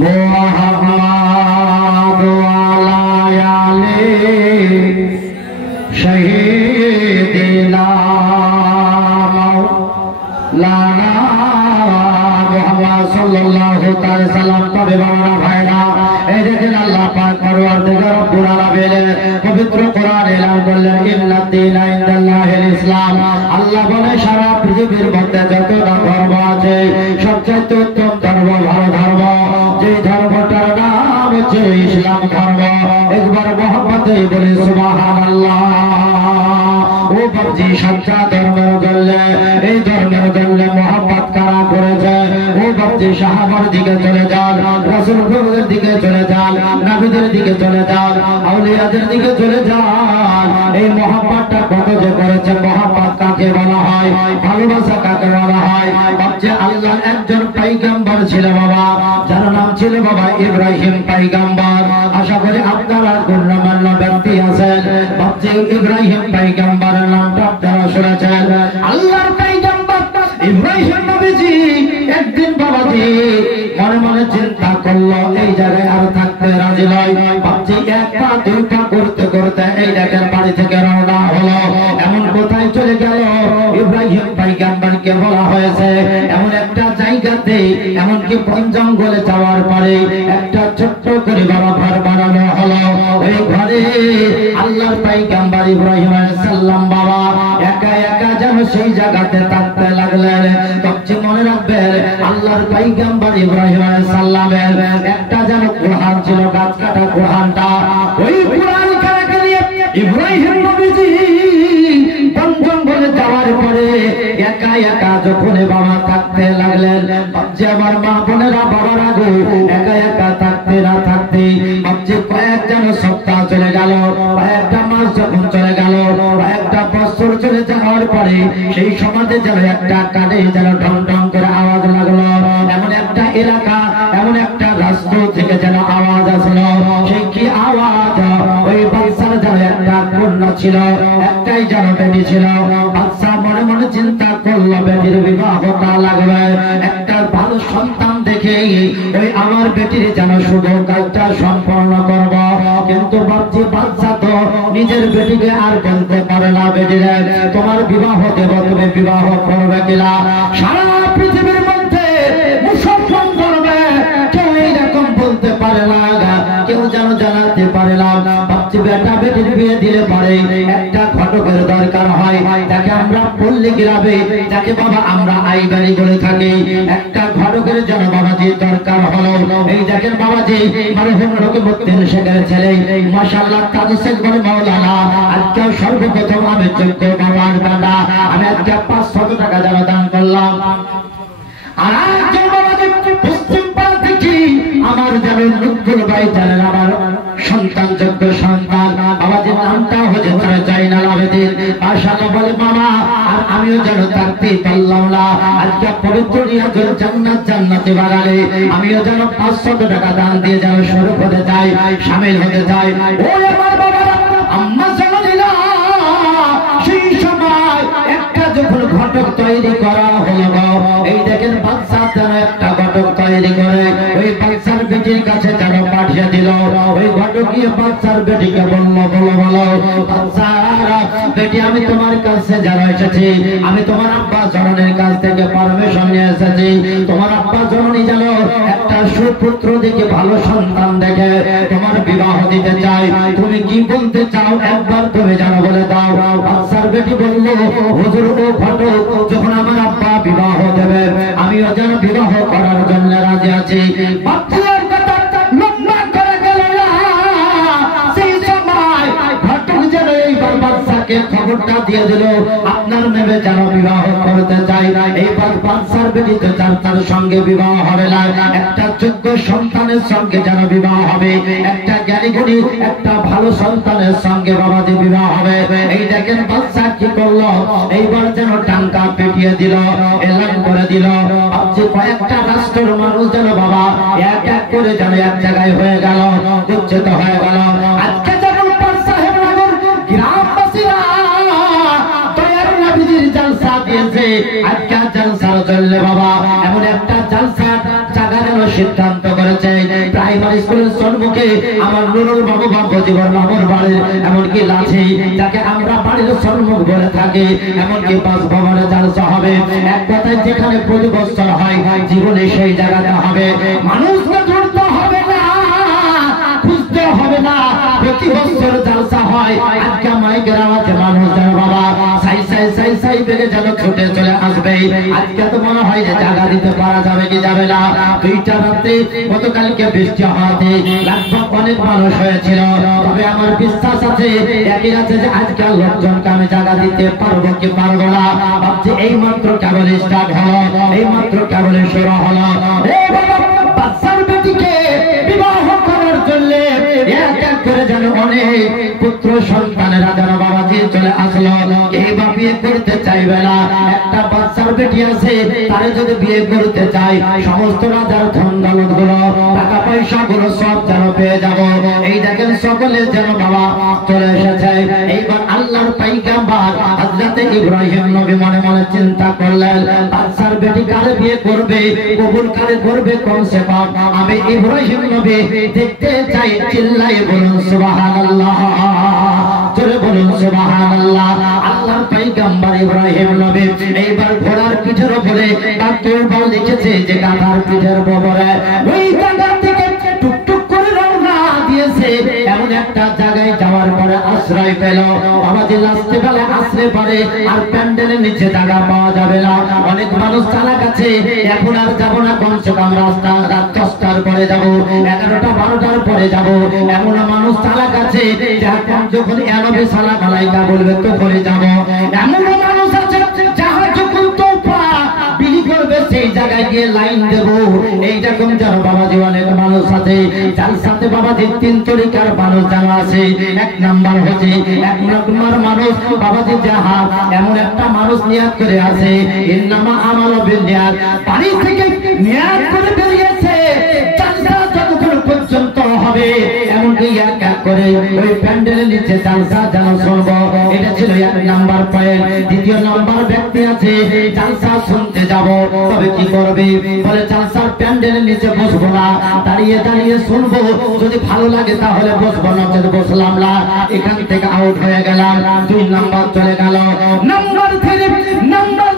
মুহাম্মাদ ওয়ালা আলি শহীদিনা মাওলানা মুহাম্মদ সাল্লাল্লাহু তাআলা সাল্লাম। তবে বাংলা ভাইরা, এই দেখেন আল্লাহ পাক পরওয়ারদিগার রব্বুল আলামিন পবিত্র কোরআন এলান করলেন, ইন্নাদ দীনা ইনদাল্লাহিল ইসলাম। আল্লাহ বলে সারা পৃথিবীর মধ্যে যতটা ধর্ম আছে সবচেয়ে উত্তম ধর্ম, ভালো ধর্ম, যে ধর্মটার নাম হচ্ছে ইসলাম ধর্ম। একবার মুহাম্মদে বলে সুবহানাল্লাহ। ও বাবজি, সচ্চা ধর্মের গল্লে, এই ধর্মের গল্লে মোহাম্মদ কারা করেছে? ও বাবজি, সাহাবার দিকে চলে যান, রাসূলদের দিকে চলে যান, নবীদের দিকে চলে যান, আউলিয়াদের দিকে চলে যান। এই মোহাম্মদটা কত যে করেছে। মোহাম্মদ কাকে বলা হয়? ভালোবাসা কাকে বলা হয়? বাবজি, আল্লাহর একজন পয়গম্বর ছিল বাবা, যার নাম ছিল বাবা ইব্রাহিম পয়গম্বর। আশা করি আপনারা গণ্যমান্য ব্যক্তি আছেন। বাবজি, ইব্রাহিম পয়গম্বরের নামটা আপনারা শুনেছেন। আল্লাহর পয়গম্বর ইব্রাহিম নবীজি একদিন বাবাজি মনে মনে চিন্তা করলো, এই জায়গায় আর থাকতে রাজি নয়। বাবজি, এক পা দুই পা করতে করতে এই দেখেন বাড়ি থেকে রওনা হলো। এমন কোথায় চলে গেল? ইব্রাহিম পয়গম্বরকে বলা হয়েছে এমন একটা জায়গাতে, এমনকি বন জঙ্গলে যাওয়ার পরে একটা ছোট্ট করে বাবা ঘর বানানো হলো। ওই ঘরে আল্লাহর পয়গম্বর ইব্রাহিম আলাইহিস সালাম বাবা একা একা যেন সেই জায়গাতে থাকতে লাগলেন। তবে মনে রাখবেন, আল্লাহর পয়গম্বর ইব্রাহিম আলাইহিস সালামের একটা যেন কুরআন ছিল, গাছ কাটা কুরআনটা। ওই কুরআন কাটাকে নিয়ে ইব্রাহিম নবীজি বন জঙ্গলে যাওয়ার পরে একা একা যখন বাবা থাকতে লাগলেন, ভাবছে আমার মা বোনেরা বাবারা গো, একা একা থাকতে না থাকতে ভাবছে কয়েক যেন সপ্তাহ চলে গেল, কয়েকটা মাস যখন চলে গেল, কয়েকটা বছর চলে যাওয়ার পরে সেই সমাজে যেন একটা কানে যেন ঢং ঢং করে আওয়াজ লাগলো। এমন একটা এলাকা, এমন একটা রাস্তা থেকে যেন আওয়াজ আসলো। সেই কি আওয়াজ? ওই বাচ্চার যেন একটা কন্যা ছিল, একটাই যেন বেটি ছিল। বাচ্চা মনে মনে চিন্তা করলো বেটির বিবাহটা লাগবে, একটা ভালো সন্তান দেখে ওই আমার বেটির যেন শুভ কাজটা সম্পন্ন করব। কিন্তু ভাবছি বাচ্চা তো নিজের বেটিকে আর বলতে পারে না, বেটিরে তোমার বিবাহ দেব, তুমি বিবাহ করবে কিনা? সারা পৃথিবীর মধ্যে মুসলমান ধর্মে কেউ এইরকম বলতে পারে না, কেউ যেন জানাতে পারে না। ভাবছি বেটা বেটির বিয়ে দিলে পরে একটা ঘটকের দরকার হয়, তাকে আমরা পল্লী গ্রামে, যাকে বাবা আমরা আইবাড়ি বলে থাকি, একটা ঘটকের জন্য বাবাজি দরকার হলো। এই দেখেন বাবাজি মরহুম রকিবউদ্দিন শেখের ছেলে মাশাআল্লাহ কাজী শেখ বলে মাওলানা, আজকে সর্বপ্রথম আমি যোগ্য বাবার দাদা, আমি আজকে 500 টাকা যেন দান করলাম। আর আজকে বাবাজি পশ্চিম পাড়া থেকে আমার যেন নজরুল ভাই জানেন, আমার সন্তান যোগ্য সন্তান, আমাদের নামটা হচ্ছে তারা জাইনাল আবেদিন। মাশাআল্লাহ বলে মামা, আর আমিও যেন থাকতে পারলাম না। আজকে পবিত্র রিয়াজুল জান্নাত জান্নাতে বাগানে আমিও যেন 500 টাকা দান দিয়ে যেন শরীক হতে চাই, শামিল হতে চাই। ও আমার বাবা আম্মা জানিনা, সেই সময় একটা যখন ঘটক তৈরি করা হলো, এই দেখেন বাচ্চা যেন একটা ঘটক তৈরি করে ওই বাচ্চার বেটির কাছে যেন পাঠিয়ে দিল। ওই ঘটক গিয়ে বাচ্চার বেটিকে বললো, বলো বলো বাচ্চারা বেটি, আমি তোমার কাছে যারা এসেছি, আমি তোমার আব্বা জননীর কাছ থেকে পারমিশন নিয়ে এসেছি। তোমার আব্বা জননী যেন একটা সুপুত্র দেখে, ভালো সন্তান দেখে তোমার বিবাহ দিতে চাই। তুমি কি বলতে চাও একবার তুমি যেন বলে দাও। বাচ্চার বেটি বলল, হুজুর ও ঘটক যখন আমার আব্বা বিবাহ দেবে, আমিও যেন বিবাহ করার জন্য রাজি আছি। বাচ্চার কথা লম্বা করে গেল না। সেই সময় ঘটক যেন এইবার বাচ্চাকে খবরটা দিয়ে দিল, আপনার মেয়ে যেন বিবাহ করতে চাই। এইবার বাচ্চার বেটি তো তার সঙ্গে বিবাহ হবে না, একটা যোগ্য সন্তানের সঙ্গে যেন বিবাহ হবে, একটা জ্ঞানীগুণী একটা ভালো সন্তানের সঙ্গে বাবাজি বিবাহ হবে। এই দেখেন বাচ্চা কি করলো, এইবার যেন টাঙ্কা পেটিয়ে দিল, এলান করে দিল। ভাবছি কয়েকটা রাষ্ট্রের মানুষ যেন বাবা এক এক করে যেন এক জায়গায় হয়ে গেল, উচ্ছেদ হয়ে গেল। আজকে যেমন সাহেবনগর গ্রামবাসীরা দয়ার নবীজির জলসা দিয়েছে, আজকে জলসার জন্য বাবা এমন একটা জলসা জায়গা যেন সিদ্ধান্ত করেছে স্কুলের সম্মুখে আমার নুরুল বাবু বাবু জীবন বাবুর বাড়ির এমনকি লাঠি যাকে আমরা বাড়ির সম্মুখ বলে থাকি, এমনকি বাসভবনে জালসা হবে। এক কথায় যেখানে প্রতি বছর হয় জীবনে সেই জায়গাতে হবে। মানুষকে ধরতে হবে না, খুঁজতে হবে না, প্রতি বছর জালসা হয়। আজকে মাইকের আওয়াজে মানুষ যেন বাবা সাই সাই সাই সাই বেগে যেন ছুটে চলে আসবে। আজকে তো মনে হয় যে জায়গা দিতে পারা যাবে কি যাবে না। দুইটা রাতে গতকালকে বৃষ্টি হওয়াতে লাগভগ অনেক মানুষ হয়েছিল, তবে আমার বিশ্বাস আছে একই আছে যে আজকে লোকজনকে আমি জায়গা দিতে পারবো কি পারবো না। ভাবছি এই মাত্র কেবল স্টার্ট হলো, এই মাত্র কেবল শুরু হলো। বাচ্চার বেটিকে বিবাহ করার জন্য এক এক করে যেন অনেক পুত্র সন্তানেরা যেন বাবাজি চলে আসলো। এই বা বিয়ে করতে চাইবে না, একটা বাচ্চার বেটি আছে তারে যদি বিয়ে করতে চাই সমস্ত রাজার ধন দৌলত গুলো টাকা পয়সা গুলো সব যেন পেয়ে যাব। এই দেখেন সকলে যেন বাবা চলে এসেছে। এইবার আল্লাহর পয়গম্বর হযরত ইব্রাহিম নবী মনে মনে চিন্তা করলেন, বাচ্চার বেটি কারে বিয়ে করবে, কবুল কারে করবে, কোন সে বাপ আমি ইব্রাহিম নবী দেখতে চাই। চিল্লায়ে বলুন সুবহানাল্লাহ, জোরে বলুন সুবহানাল্লাহ। আল্লাহর পয়গম্বর ইব্রাহিম নবী এইবার ঘোড়ার পিঠের উপরে কাতর বল লিখেছে যে গাধার পিঠের উপরে ওই জায়গা থেকে টুকটুক করে রওনা দিয়েছে। এমন একটা জায়গায় যাওয়ার পরে আশ্রয় পেল। বাবাজি লাস্টে বেলা আশ্রয় পড়ে আর প্যান্ডেলের নিচে জায়গা পাওয়া যাবে না। অনেক মানুষ চালাক আছে, এখন আর যাবো না, কমসে কম রাস্তা রাত 10টার পরে যাবো, 11টা 12টার পরে যাবো। এমন মানুষ চালাক আছে যখন এনবে সালাম আলাইকা বলবে তো করে যাবো। এমন মানুষ আছে যাহা যখন তোফা বিলি করবে সেই জায়গায় গিয়ে লাইন দেবো। এইরকম যেন বাবাজি অনেক মানুষ আছে, যার সাথে বাবাজি 3 তরিকার মানুষ জানা আছে। 1 নাম্বার হচ্ছে 1 নম্বর মানুষ বাবাজি যাহা এমন একটা মানুষ নিয়াত করে আছে, ইন্নামা আমালু বিনিয়াত, বাড়ি থেকে নিয়াত করে বেরিয়েছে জালসা যতক্ষণ পর্যন্ত হবে এমনকি এক এক করে ওই প্যান্ডেলের নিচে জালসা যেন শুনবো। এটা ছিল 1 নাম্বার পয়েন্ট। দ্বিতীয় নাম্বার ব্যক্তি আছে জালসা শুনতে যাব, তবে কি করবে বলে জালসার প্যান্ডেলের নিচে বসবো না, দাঁড়িয়ে দাঁড়িয়ে শুনবো, যদি ভালো লাগে তাহলে বসবো, না যদি বসলাম না এখান থেকে আউট হয়ে গেলাম। 2 নাম্বার চলে গেল। নাম্বার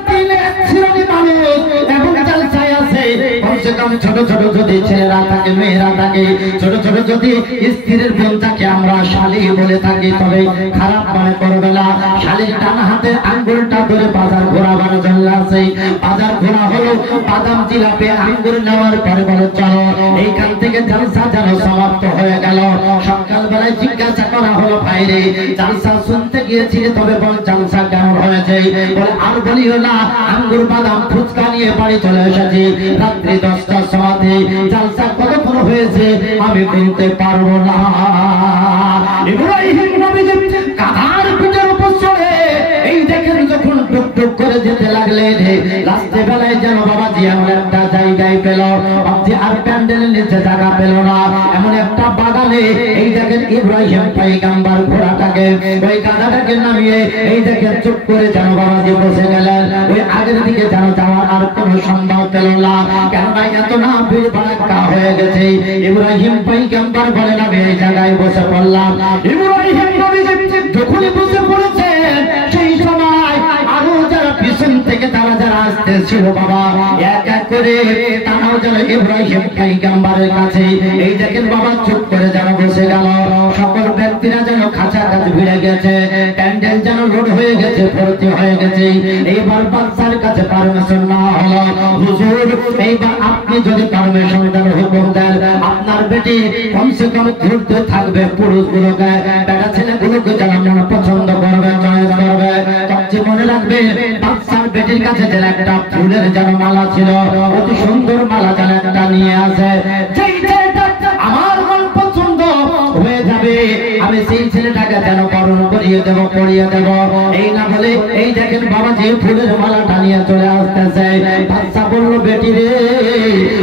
3 এক শ্রেণী মানুষ এবং জালসায় আছে কমসে কম ছোট ছোট যদি ছেলেরা থাকে, মেয়েরা থাকে, ছোট ছোট যদি স্ত্রীর বোন থাকে, আমরা শালি বলে থাকি, তবে খারাপ মনে করবে না। শালির ডান হাতে আঙ্গুলটা ধরে বাজার ঘোরাবার জন্য আছে। বাজার ঘোরা হলো বাদাম জিলাপি আঙ্গুর নেওয়ার পরে বলে চলো এইখান থেকে জালসা যেন সমাপ্ত হয়ে গেল। সকালবেলায় জিজ্ঞাসা করা হলো ভাইরে জালসা শুনতে গিয়েছিলে, তবে বল জালসা কেমন হয়েছে? বলে আর বলিও না, আঙ্গুর বাদাম ফুচকা নিয়ে বাড়ি চলে এসেছি রাত্রি 10টার সময়। জালসা কতক্ষণ হয়েছে আমি বলতে পারবো না। ইব্রাহিম নবী কাঁধার পিঠের উপর চড়ে এই দেখেন যখন টুকটুক করে যেতে লাগলেন, রাস্তে বেলায় যেন বাবাজি এমন একটা জায়গায় পেল, ভাবছি আর প্যান্ডেলের নিচে জায়গা পেল না, এমন একটা বাগানে এই দেখেন ইব্রাহিম পয়গম্বর ঘোড়াটাকে ওই গাধাটাকে নামিয়ে এই দেখেন চুপ করে যেন বাবাজি বসে গেলেন। ওই আগের দিকে যেন যাওয়ার আর কোন সম্ভব পেল না, কেননা এত না ভিড় ভাড়াক্কা হয়ে গেছে। ইব্রাহিম পয়গম্বর বলেন আমি এই জায়গায় বসে পড়লাম। ইব্রাহিম নবী যখনই বসে পড়েছেন সেই সময় আরো যারা পিছন থেকে তারা যারা আসতেছিল বাবা এক এক করে তারাও যেন ইব্রাহিম পয়গম্বরের কাছে এই দেখেন বাবা চুপ করে যেন বসে গেল। সকল ব্যক্তিরা যেন কাছাকাছি ভিড়ে গেছে, প্যান্ডেল যেন লোড হয়ে গেছে, ভর্তি হয়ে গেছে। এইবার বাদশার কাছে পারমিশন না হলো, হুজুর এইবার আপনি যদি পারমিশন দেন, হুকুম দেন, আপনার বেটি কমসে কম ঘুরতে থাকবে পুরুষগুলোকে, বেটা ছেলেগুলোকে যারা মনে পছন্দ করবে, চয়েস করবে। সবচেয়ে মনে রাখবে বাদশার বেটির কাছে যেন একটা ফুলের যেন মালা ছিল, অতি সুন্দর মালা যেন একটা নিয়ে আসে, আমার মন পছন্দ হয়ে যাবে, আমি সেই ছেলেটাকে যেন বরণ করিয়ে দেব, পরিয়ে দেব। এই না বলে এই দেখেন বাবা যে ফুলের মালাটা নিয়ে চলে আসতেছে। বাদশা বললো বেটি রে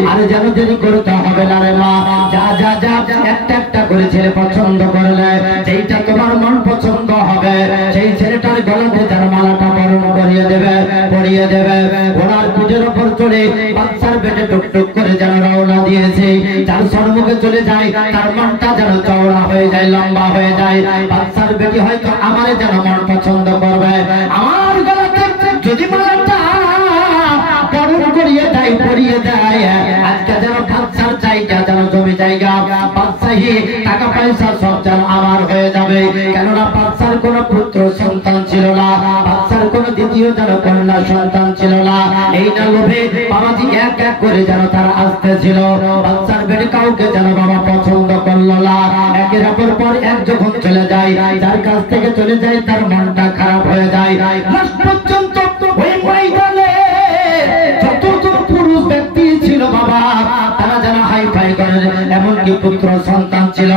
আর যেন দেরি করতে হবে না রে মা, যা যা যা একটা একটা করে ছেলে পছন্দ করলে যেইটা তোমার মন পছন্দ হবে সেই ছেলেটার গলাতে যেন মালাটা বরণ করিয়ে পড়িয়ে দেবে ঘোড়ার পিঠের উপর চড়ে বাচ্চার পেটে টুকটুক করে যেন রওনা দিয়েছে যার সম্মুখে চলে যায় তার মনটা যেন চওড়া হয়ে যায় লম্বা হয়ে যায় বাচ্চার বেটি হয়তো আমার যেন মন পছন্দ করবে আমার গলাতে যদি মালাটা বরণ করিয়ে দেয় পরিয়ে দেয় আজকে যেন বাচ্চার জায়গা যেন জমি জায়গা বাদশাহী টাকা পয়সা সব যেন আমার হয়ে যাবে কেননা বাচ্চার কোন পুত্র সন্তান ছিল না বাচ্চার কোন দ্বিতীয় যেন কন্যা সন্তান ছিল না এই না লোভে বাবাজি এক এক করে যেন তারা আসতেছিল বাচ্চার বেটি কাউকে যেন বাবা পছন্দ করলো না একের পর এক যখন চলে যায় যার কাছ থেকে চলে যায় তার মনটা খারাপ হয়ে যায় লাস্ট পর্যন্ত ওই ময়দানে যতজন পুরুষ ব্যক্তি ছিল বাবা তারা যেন হাই ফাই করে এমনকি পুত্র সন্তান ছিল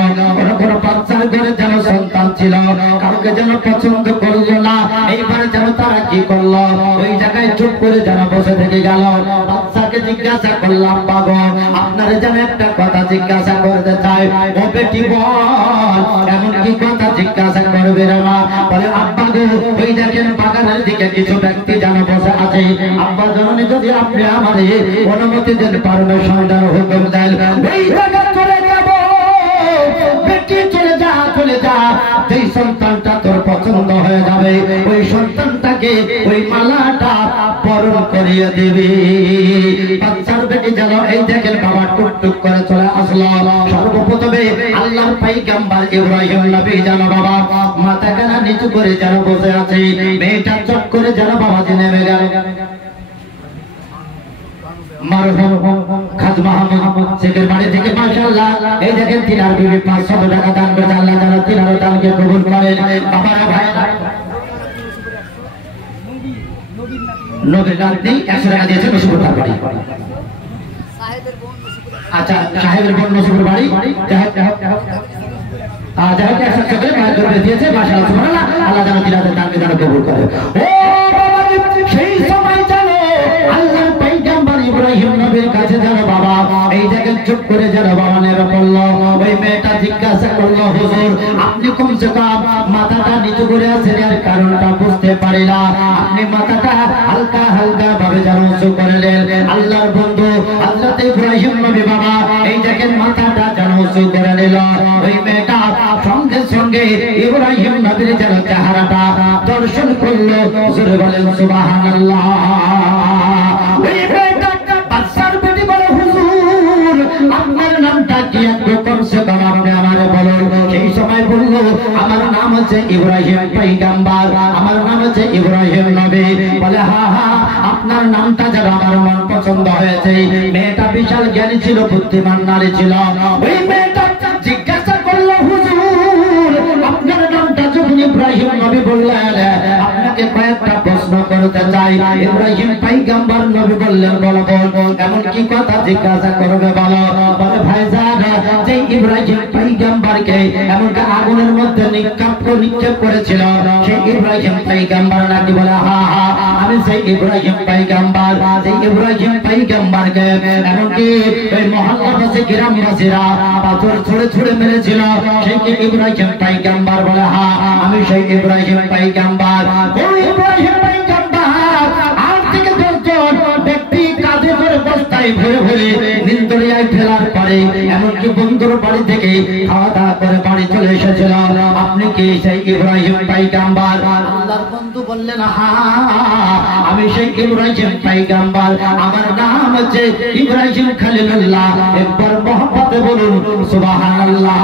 কোন বাচ্চার ঘরে যেন সন্তান ছিল কাউকে যেন পছন্দ করলো না এইবারে যেন তারা কি করলো ওই জায়গায় চুপ করে যেন বসে থেকে গেল বাচ্চাকে জিজ্ঞাসা করলাম বাবা আপনারা যেন একটা কথা জিজ্ঞাসা করতে চাই ও বেটি বল এমন কি কথা জিজ্ঞাসা করবে রে মা বলে আব্বা গো ওই দেখেন বাগানের দিকে কিছু ব্যক্তি যেন বসে আছে আব্বা জননী যদি আপনি আমাদের অনুমতি দেন পারমিশন দেন হুকুম দেন ওই জায়গা চলে যাব বেটি চলে যা যেই সন্তানটা তোর পছন্দ হয়ে যাবে ওই সন্তানটাকে ওই মালাটা বরণ করিয়ে দিবি বাচ্চার বেটি যেন এই দেখেন বাবা টুকটুক করে চলে আসলো সর্বপ্রথমে আল্লাহর পয়গম্বর ইব্রাহিম নবী যেন বাবা মাথা কানা নিচু করে যেন বসে আছে মেয়েটা চট করে যেন বাবা নেমে গেল মারহুম খাজা মাহমুদ শেখের বাড়ি থেকে মাশাআল্লাহ এই দেখেন তিনার বিবি 500 টাকা দান করে আল্লাহ তাআলা তিনার দানকে কবুল করেন বাবারা ভাইরা নবীর নাতি 100 টাকা দিয়েছে নসিবুর বাড়ি সাহেবের বোন নসিবুর আচ্ছা সাহেবের বোন নসিবুর বাড়ি যাই 100 টাকা মায়ের করে দিয়েছে মাশাআল্লাহ সুবহানাল্লাহ আল্লাহ তাআলা তিনার দানকে যেন কবুল করে ও বাবা সেই সময় জানো আল্লাহ ইব্রাহিম নবীর কাছে যেন বাবা এই জায়গায় চুপ করে যেন বাবা নেমে পড়ল ওই মেয়েটা জিজ্ঞাসা করলো হুজুর আপনি কমসে কম মাথাটা নিচু করে আছেন এর কারণটা বুঝতে পারি না আপনি মাথাটা হালকা হালকা ভাবে যেন উঁচু করলেন আল্লাহর বন্ধু হযরত ইব্রাহিম নবী বাবা এই দেখেন মাথাটা যেন উঁচু করে নিল ওই মেয়েটা সঙ্গে সঙ্গে ইব্রাহিম নবীর যেন চেহারাটা দর্শন করলো জোরে বলেন সুবহানাল্লাহ ওই মেয়েটা বাচ্চার বেটি বলে হুজুর আপনার নামটা কি একটু কমসে কম আপনি আমারে বলুন সেই সময় বলল আমার নাম হচ্ছে ইব্রাহিম পয়গম্বর আমার নাম হচ্ছে ইব্রাহিম নবী বলে হ্যাঁ হ্যাঁ আপনার নামটা যেন আমার মন পছন্দ হয়েছে মেয়েটা বিশাল জ্ঞানী ছিল বুদ্ধিমান নারী ছিল ওই মেয়েটা জিজ্ঞাসা করলো হুজুর আপনার নামটা যখন ইব্রাহিম নবী বললেন আপনাকে কয়েকটা প্রশ্ন করতে চাই ইব্রাহিম পয়গম্বর নবী বললেন বলো বল এমন কি কথা জিজ্ঞাসা করবে বলো বলে ভাইজান যে ইব্রাহিম পয়গম্বরকে এমন আগুনের মধ্যে নিক্ষেপ করেছিল সেই ইব্রাহিম পয়গম্বর নাকি বলে হ্যাঁ হ্যাঁ আমি সেই ইব্রাহিম পয়গম্বর সেই ইব্রাহিম পয়গম্বরকে এমন কি ওই মহল্লাবাসী গ্রামবাসীরা পাথর ছুঁড়ে ছুঁড়ে মেরেছিল সেই ইব্রাহিম পয়গম্বর বলে হ্যাঁ আমি সেই ইব্রাহিম পয়গম্বর ওই ইব্রাহিম পয়গম্বর আর থেকে 10 জন ব্যক্তি কাঁধে করে বস্তায় ভরে ভরে নিন্দরিয়ায় ফেলার পরে এমনকি বন্ধুর বাড়ি থেকে খাওয়া দাওয়া করে বাড়ি চলে এসেছিল আপনি কি সেই ইব্রাহিম পয়গম্বর আল্লাহর বন্ধু বললেন হ্যাঁ আমি সেই ইব্রাহিম পয়গম্বর আমার নাম হচ্ছে ইব্রাহিম খলিলুল্লাহ একবার মহব্বতে বলুন সুবহানাল্লাহ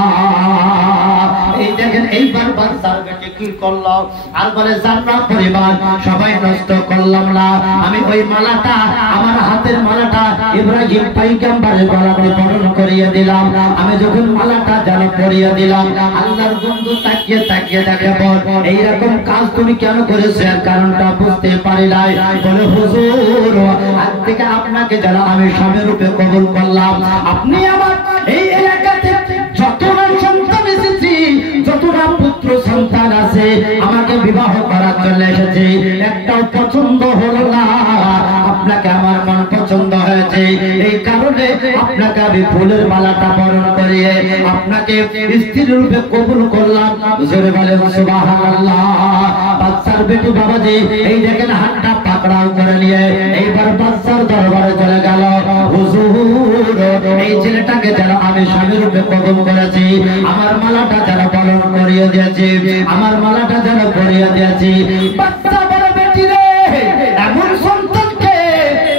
এই দেখেন এইবার বাচ্চার বেটি কি করলো আর বলে জান্নাত পরিবার সবাই নষ্ট করলাম না আমি ওই মালাটা আমার হাতের মালাটা ইব্রাহিম পয়গম্বরের গলাতে বরণ করিয়ে দিলাম আমি যখন মালাটা যেন পরিয়ে দিলাম আল্লাহর বন্ধু তাকিয়ে তাকিয়ে দেখে বল এইরকম কাজ তুমি কেন করেছো এর কারণটা বুঝতে পারি নাই বলে হুজুর আজ থেকে আপনাকে যেন আমি স্বামী রূপে কবুল করলাম আপনি আমার এই এলাকাতে যত সন্তান এসেছি যতটা পুত্র সন্তান আছে আমাকে বিবাহ করার জন্য এসেছে একটাও পছন্দ হলো না আপনাকে আমার মন পছন্দ হয়েছে এই কারণে আপনাকে আমি ফুলের মালাটা বরণ করিয়ে আপনাকে স্ত্রী রূপে কবুল করলাম জোরে বলেন সুবহানাল্লাহ বাচ্চার বাচ্চার বেটি বাবাজি এই দেখেন হাতটা পাকড়াও করে নিয়ে এইবার বাচ্চার দরবারে চলে গেল। হুজুর এই ছেলেটাকে যেন আমি স্বামী রূপে কবুল করেছি, আমার মালাটা যেন পালন করিয়ে দিয়েছি, আমার মালাটা যেন পরিয়ে দিয়েছি। বাচ্চা বড় বেটি রে, এমন সন্তানকে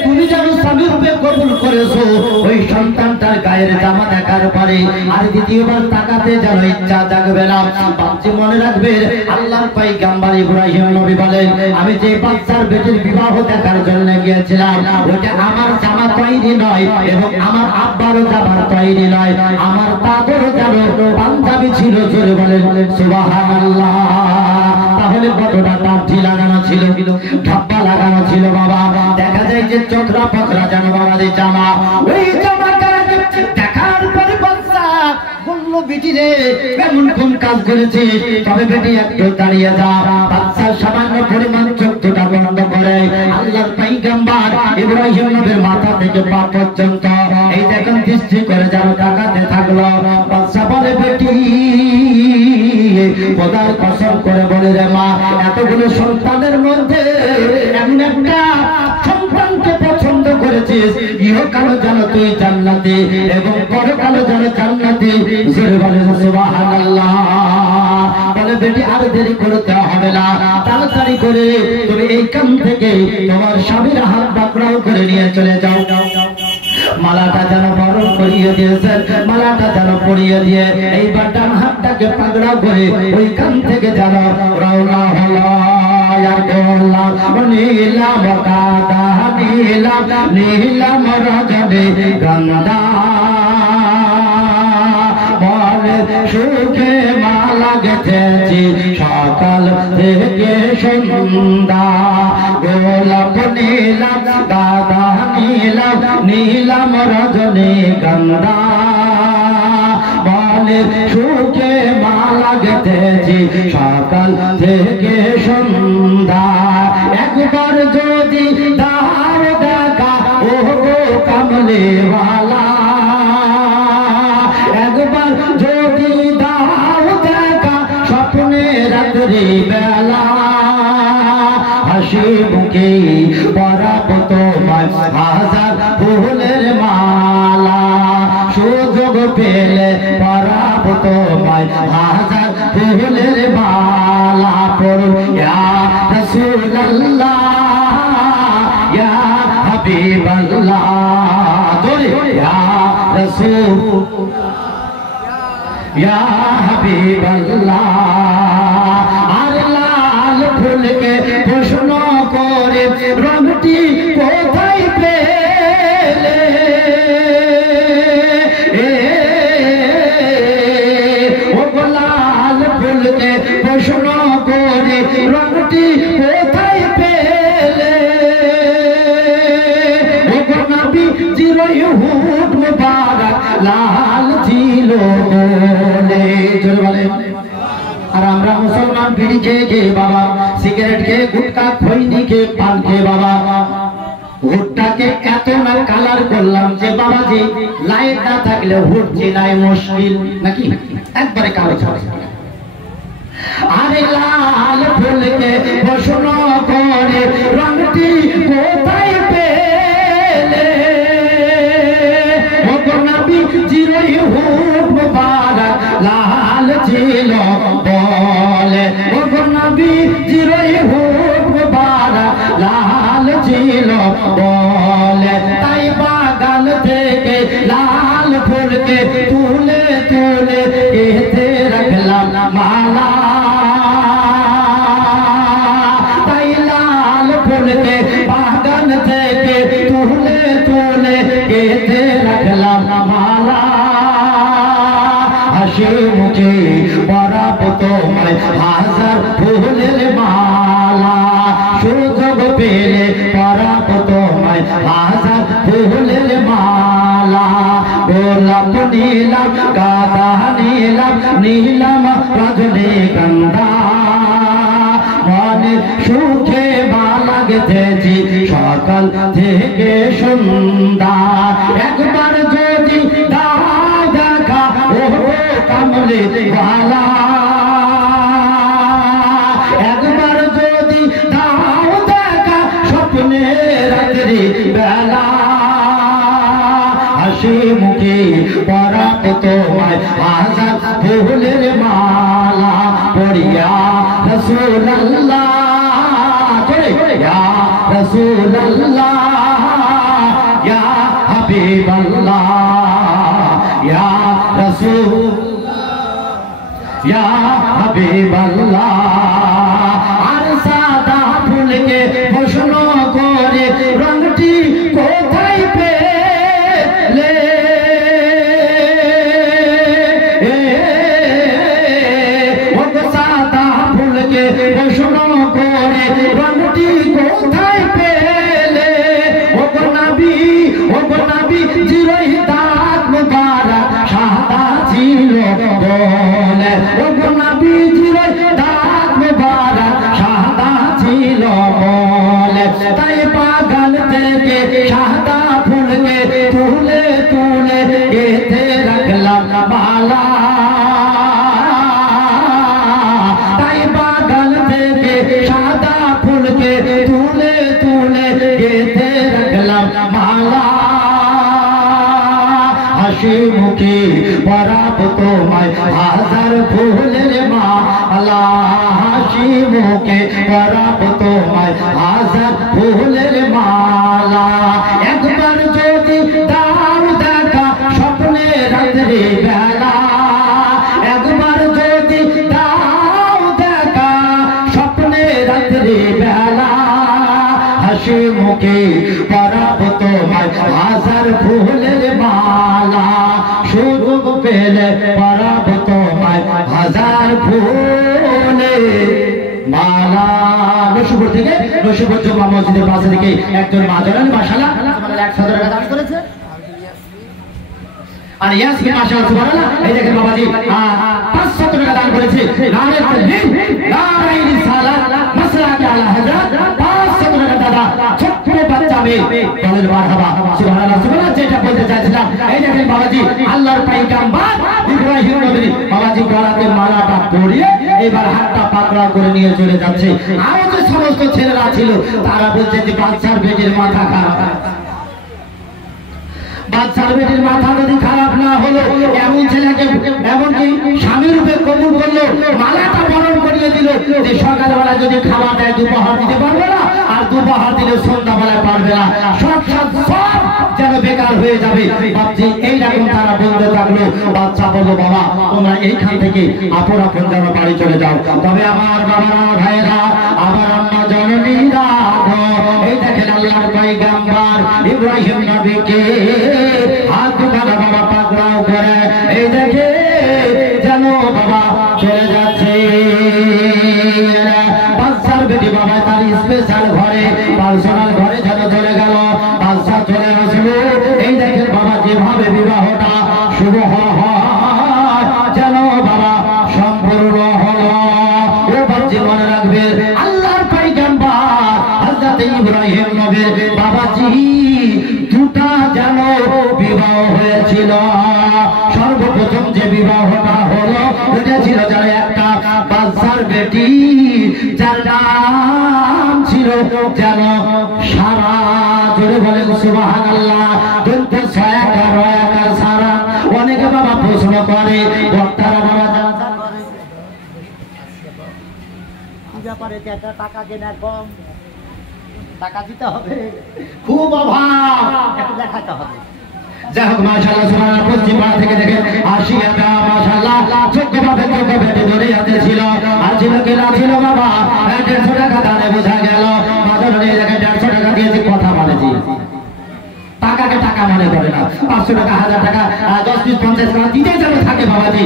তুমি যেন স্বামী রূপে কবুল করেছো, ওই সন্তানটার গায়ের জামা দেখার পরে আর দ্বিতীয়বার তাকাতে যেন ইচ্ছা জাগবে না। বাচ্চা মনে রাখবে আল্লাহর পয়গম্বর ইব্রাহিম নবী বলেন, আমি যে বাচ্চার বেটির বিবাহ দেখার জন্য গিয়েছিলাম ওটা আমার জামা তৈরি নয় এবং আমার আব্বারও জামার তৈরি নয়, আমার দাদুরও যেন পাঞ্জাবি ছিল। জোরে বলেন সুবহানাল্লাহ। তাহলে কতটা টাঠি লাগানো ছিল, ধাপ্পা লাগানো ছিল বাবা। দেখা যায় যে চোখরা পকরা যেন বাবাদের জামা, ওই জামাটা দেখার পরে বাচ্চা বলল, বেটি রে কেমন কোন কাজ করেছিস, তবে বেটি একটু দাঁড়িয়ে যা। বাচ্চা সামান্য পরিমাণ চোখ দুটা বন্ধ করে আল্লাহর পয়গম্বর ইব্রাহিম নবীর মাথা থেকে পা পর্যন্ত এই দেখেন দৃষ্টি করে যেন তাকাতে থাকলো। বাচ্চা বলে, বেটি খোদার কসম করে বলে রে মা, এতগুলো সন্তানের মধ্যে এমন একটা সন্তানকে পছন্দ করেছিস, ইহকালও যেন তুই জান্নাতি এবং পরকালও যেন জান্নাতি। জোরে বলে সুবহানাল্লাহ। বলে, বেটি আর দেরি করতে হবে না, তাড়াতাড়ি করে তুমি এইখান থেকে তোমার স্বামীর হাত পাকড়াও করে নিয়ে চলে যাও। মালাটা যেন বরণ করিয়ে দিয়েছেন, মালাটা যেন পরিয়ে দিয়ে এইবার ডান হাতটাকে পাকড়াও করে ওইখান থেকে যেন রওনা হলো। নীলাম কাদা নীলাম নীলাম রজনী গন্ধা, বলে সুখে মালা গেথেছি সকাল থেকে সন্ধ্যা। গোলাপ নীলাম গাঁদা নীলাম নীলাম রজনী গন্ধা, বলে সুখে মালা গেথেছি সকাল থেকে সন্ধ্যা। একবার যদি দাও দেখা ও কমলে ওয়ালা, একবার যদি দাও দেখা স্বপ্নে রাত্রি বেলা, হাসি মুখে পরাবো তোমায় হাজার ফুলের মালা, সুযোগ পেলে পরাবো তোমায় হাজার ফুলের মালা। পড়ো ইয়া রাসূলুল্লাহ ইয়া হাবিবাল্লাহ, ইয়া রাসূল ইয়া হাবিবাল্লাহ। আর লাল ফুলকে প্রশ্ন করে রংটি কোথায় পেলে, ও লাল ফুলকে প্রশ্ন করে রংটি কোথায় পেলে, ও নবী জিরোই হুট মুবারক লাল ছিল বলে। জোরে বলেন। আর আমরা মুসলমান বিড়ি খেয়ে খেয়ে বাবা, সিগারেট খেয়ে, গুটকা খৈনি খেয়ে, পান খেয়ে বাবা হুটটাকে এত না কালার করলাম যে বাবাজি লাইট না থাকলে হুট চেনাই মুশকিল নাকি, একবারে কালো ছাড়ে। আরে লাল ফুলকে প্রশ্ন করে রংটি কোথায় পেলে, ও নবী জিরোই হুট মুবারক লাল ছিল বলে, ও নবী জিরোই হুট মুবারক লাল ছিল বলে। তাই বাগান থেকে লাল ফুলকে তুলে তুলে এতে রাখলাম মালা, তাই লাল ফুলকে বাগান থেকে তুলে তুলে এতে রাখলাম মালা। হাসি মুখে পরাবো তোমায় হাজার ফুলের মালা, সুযোগ পেলে পরাবো তোমায় হাজার ফুলের মালা। গোলাপ নীলাম গাঁদা নীলাম নীলাম রজনী গন্ধা, মনে সুখে মালা গেথেছি সকাল থেকে সন্ধ্যা। একবার যদি দাও দেখা ও কমলে ওয়ালা, একবার যদি হাজার ফুলের মালা পড়িয়া রাসূলুল্লাহ ইয়া রাসূলুল্লাহ ইয়া হাবিবাল্লাহ ইয়া রাসূল ইয়া হাবিবাল্লাহ আর সাদা ফুলকে প্রশ্ন করে রংটি কোথায় পেলে ও সাদা ফুলকে প্রশ্ন করে রংটি কোথায় পেলে ও নবী জিরোই দাঁত মুবারক সাদা ছিল বলে ও নবী জিরোই দাঁত মুবারক সাদা ছিল বলে তাই পাগল থেকে সাদা ফুলকে তুলে তুলে গেঁথে রাখলাম মালা তাই পাগল থেকে সাদা ফুলকে তুলে তুলে গেঁথে রাখলাম মালা হাসি মুখে পরাব তোমায় হাজার ফুলের মালা হাসি মুখে পরাব তোমায় হাজার ফুলের মালা একবার যদি দাও দেখা স্বপ্নে রাত্রি বেলা একবার যদি দাও দেখা স্বপ্নে রাত্রি বেলা হাসি মুখে পরাব তোমায় হাজার ফুলের মালা সুযোগ পেলে পরাব তোমায় হাজার ফুলের মালা নসিপুর থেকে নসিপুর জমা মসজিদের পাশে থেকে একজন মা জানেন মাশাআল্লাহ 100 টাকা দান করেছে আর ইয়াসমিন মাশাআল্লাহ সুবহানাল্লাহ এই দেখেন বাবাজি 500 টাকা দান করেছে নারে তাকবীর নারে রিসালাত মাসলাকে আলা হযরত 500 টাকা দাদা ছোট্ট বাচ্চা মেয়ে বলেন মারহাবা সুবহানাল্লাহ সুবহানাল্লাহ যেটা বলতে চাইছিলাম এই দেখেন বাবাজি আল্লাহর পয়গম্বর ইব্রাহিম নবী বাবাজি গলাতে মালাটা পরিয়ে এবার হাতটা পাকড়াও করে নিয়ে চলে যাচ্ছে আর যে সমস্ত ছেলেরা ছিল তারা বলছে যে বাচ্চার বেটির মাথা খারাপ বাচ্চার বেটির মাথা যদি খারাপ না হলো এমন ছেলেকে এমনকি স্বামী রূপে কবুল করলো মালাটা বরণ করিয়ে দিল যে সকালবেলা যদি খাওয়া দেয় দুপুর দিতে পারবে না আর দুপুর দিলে সন্ধ্যাবেলায় পারবে না সব যেন বেকার হয়ে যাবে ভাবছি এইরকম তারা বলতে থাকলো বাচ্চা বললো বাবা তোমরা এইখান থেকে আপন আপন যেন বাড়ি চলে যাও তবে আমার বাবারা ভাইরা আমার আম্মা জননীরা এই দেখেন আল্লাহর পয়গম্বর ইব্রাহিম নবীকে হাত দুখানা বাবা পাকড়াও করে এই দেখে যেন বাবা চলে যাচ্ছে বাচ্চার বেটি বাবা তার স্পেশাল ঘরে পার্সোনাল ঘরে যেন চলে গেল বাচ্চা চলে আসলো এই দেখেন বাবা যেভাবে বিবাহটা শুরু হয় যেন বাবা সম্পূর্ণ হলো এবার জীবনে রাখবে আল্লাহর পয়গম্বর হযরত ইব্রাহিম নবীর বাবাজি দুটা যেন বিবাহ হয়েছিল সর্বপ্রথম যে বিবাহটা হলো এটা ছিল যার একটা বাচ্চার বেটি যার নাম ছিল যেন সারা জোরে বলেন সুবহানাল্লাহ দন্ত ছয়াকার রয়াকার সারা অনেকে বাবা প্রশ্ন করে বক্তারা বাবা ব্যাপারে টাকা কেনা কম টাকা দিতে হবে খুব অভাব একটু দেখাতে হবে যাই হোক মাশাআল্লাহ সুবহানাল্লাহ পশ্চিম পাড়া থেকে দেখেন 80 টাকা মাশাআল্লাহ চোখ ভাবে চোখ বেটে ধরে হাতে ছিল আর ছিল কি না ছিল বাবা 150 টাকা দানে বোঝা গেল মাঝে নিয়ে দেখেন 150 টাকা দিয়েছি কথা বলেছি টাকাকে টাকা মনে করে না 500 টাকা 1000 টাকা 10 20 50 টাকা দিতে যাবে থাকে বাবাজি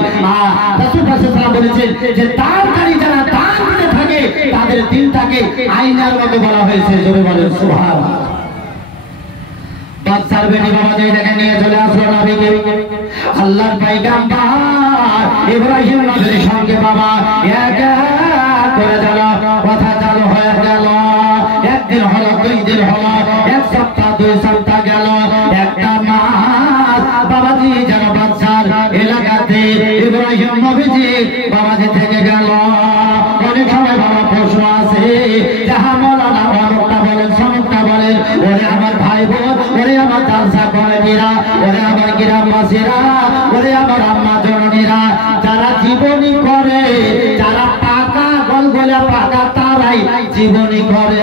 রাসূল সাল্লাল্লাহু বলেছেন যে দানকারী যারা দান দিতে থাকে তাদের দিলটাকে আয়নার মতো বলা হয়েছে জোরে বলেন সুবহানাল্লাহ বাচ্চার বেটি বাবাজি দেখেন নিয়ে চলে আসলো নবীকে আল্লাহর পয়গম্বর ইব্রাহিম নবীর সঙ্গে বাবা এক করে গেল কথা চালু হয়ে গেল একদিন হলো দুই দিন হলো এক সপ্তাহ দুই সপ্তাহ গেল একটা মাস বাবাজি যেন বাচ্চার এলাকাতে ইব্রাহিম নবীজি বাবাজি থেকে গেল অনেক সময় বাবা প্রশ্ন আছে যাহা মৌলানা অমুকটা বলেন সমুকটা বলেন ওরে আমার ভাই বোন ওরে আমার জালসা করেনিরা ওরে আমার গ্রামবাসীরা ওরে আমার আম্মা জননী জীবনী করে,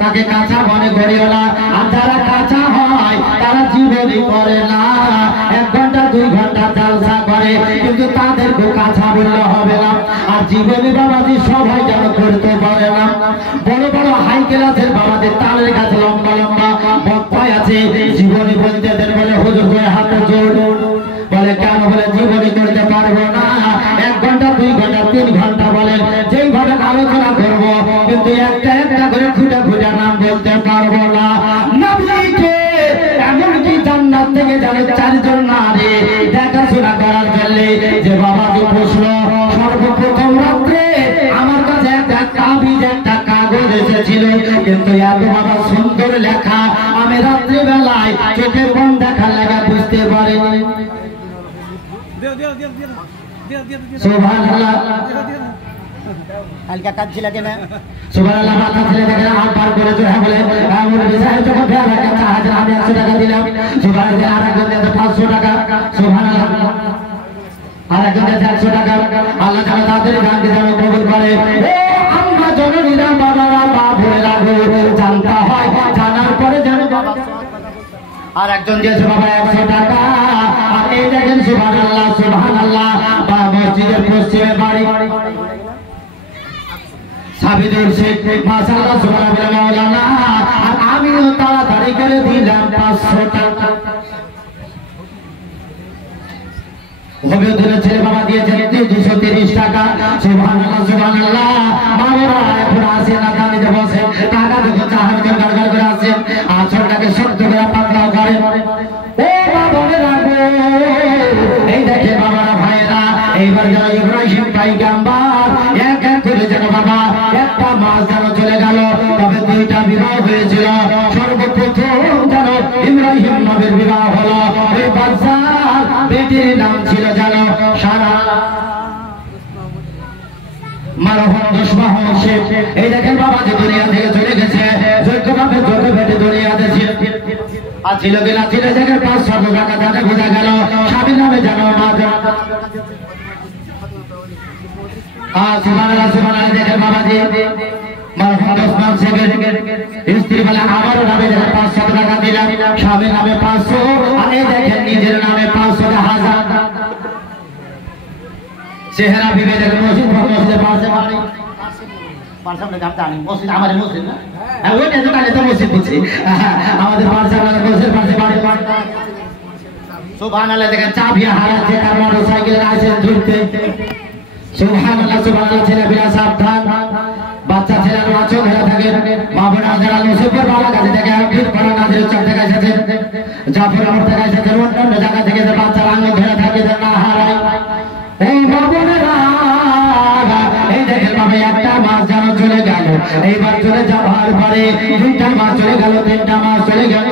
তাকে কাঁচা মনে করিও না। আর যারা কাঁচা হয় তারা জীবনী করে না, 1 ঘন্টা 2 ঘন্টা জালসা করে, কিন্তু তাদেরকে কাঁচা বললে হবে না। আর জীবনী বাবাজি সবাই যেন করতে পারে না। বড় বড় হাই ক্লাসের বাবাদের তালের কাছে লম্বা লম্বা বক্তায় আছে, জীবনী বলতে দেন বলে হুজুর করে হাতে জোর বলে, কেন বলে জীবনী করতে পারবো না। 1 ঘন্টা 2 ঘন্টা 3 ঘন্টা বলেন, যেই ঘটনা আলোচনা করবো, কিন্তু একটা একটা করে খুঁটে খুঁটে নাম বলতে পারবো না। নবীকে এমনকি জান্নাত থেকে যারা 4 জন নারী দেখাশোনা করার জন্য যে বাবাকে প্রশ্ন, সর্বপ্রথম রাত্রে আমার কাছে একটা কাগজ একটা কাগজ এসেছিল, কিন্তু এত বাবা সুন্দর লেখা আমি রাত্রিবেলায় চোখে কোন দেখার লেখা বুঝতে পারিনি। সুবহানাল্লাহ, হালকা কাজ ছিল কেন? সুবহানাল্লাহ, মাথা ছেলে দেখে হাত বার করে জোরে বলে, আমার বিশাল যখন ফেরা রাখা 4000 আমি 100 টাকা দিলাম। সুবহানাল্লাহ, আর একজন দিতে 500 টাকা। সুবহানাল্লাহ, আর একজন দিতে 100 টাকা। আল্লাহ তাআলা তাদের দান দিয়ে যেন কবুল করে। ও আম্মা জননীরা, বাবারা, বাবুরা গো, জানতে হয়, জানার পরে যেন বাবা। আর একজন দিয়েছে বাবা 100 টাকা। আর এই দেখেন সুবহানাল্লাহ, সুবহানাল্লাহ, বা মসজিদের পশ্চিমে বাড়ি সাবিদুর শেখ, মাশাআল্লাহ, সুবহানাল্লাহ মাওলানা। আর আমিও তাড়াতাড়ি করে দিলাম 500 টাকা। হবে ধরে ছেলে বাবা দিয়েছেন 230 টাকা। সুবহানাল্লাহ, সুবহানাল্লাহ, বাবারা এখন আসে না, দাঁড়িয়ে বসে টাকা দেখো চাহার করে গাড়গাড় করে আসেন, আঁচলটাকে শক্ত করে পাতলা করে। ও বাবারা গো, এই দেখে বাবারা ভাইরা, এইবার যারা ইব্রাহিম পয়গম্বর এক এক করে যেন বাবা একটা মাস যেন চলে গেল, তবে 2টা বিবাহ হয়েছিল। সর্বপ্রথম যেন ইব্রাহিম নবীর বিবাহ হলো, ওই বাদশার বেটির নাম ছিল যেন সারা মারহাম দশমাহ শেখ। এই দেখেন বাবা যে দুনিয়া থেকে চলে গেছে, যোগ্যভাবে যোগ্য বেটে দুনিয়াতে ছিল। আর ছিল কিনা ছিল জায়গায় 500 টাকা জানে বোঝা গেল, স্বামীর নামে যেন মা। সুবহানাল্লাহ, সুবহানাল্লাহ, দেখেন বাবাজি মারহাম দশমাহ শেখের স্ত্রী বলে আমারও নামে যেন 500 টাকা দিলাম, স্বামীর নামে 500, আর এই দেখেন নিজের নামে 500 1000। চেহারা বিবে দেখেন মসজিদের পাশে বাড়ি, পাশে গামটা আনি মসজিদ, আমাদের মসজিদ না, ওইটা তো কালে তো মসজিদ বুঝছি, আমাদের পাশে মসজিদের পাশে বাড়ি। সুবহানাল্লাহ, দেখেন চাবি হারাচ্ছে, তার মোটরসাইকেল আছে ধরতে। সুবহানাল্লাহ, সুবহানাল্লাহ, ছেলে বিরা সাবধান, বাচ্চা ছেলের মাছও ধরে থাকে। মা বোন যারা নসিবের বাবা কাছে থেকে আঙ্কিত করা নাজিরের চোখ থেকে এসেছে, জাফর আমার থেকে এসেছে, অন্যান্য জায়গা থেকে যে বাচ্চার আঙ্গুল ধরে থাকে যে না হারায়। এই মা বোনেরা, এই দেখেন বাবা একটা মাস যেন চলে গেল, এইবার চলে যাওয়ার পরে 2টা মাস চলে গেল, 3টা মাস চলে গেল।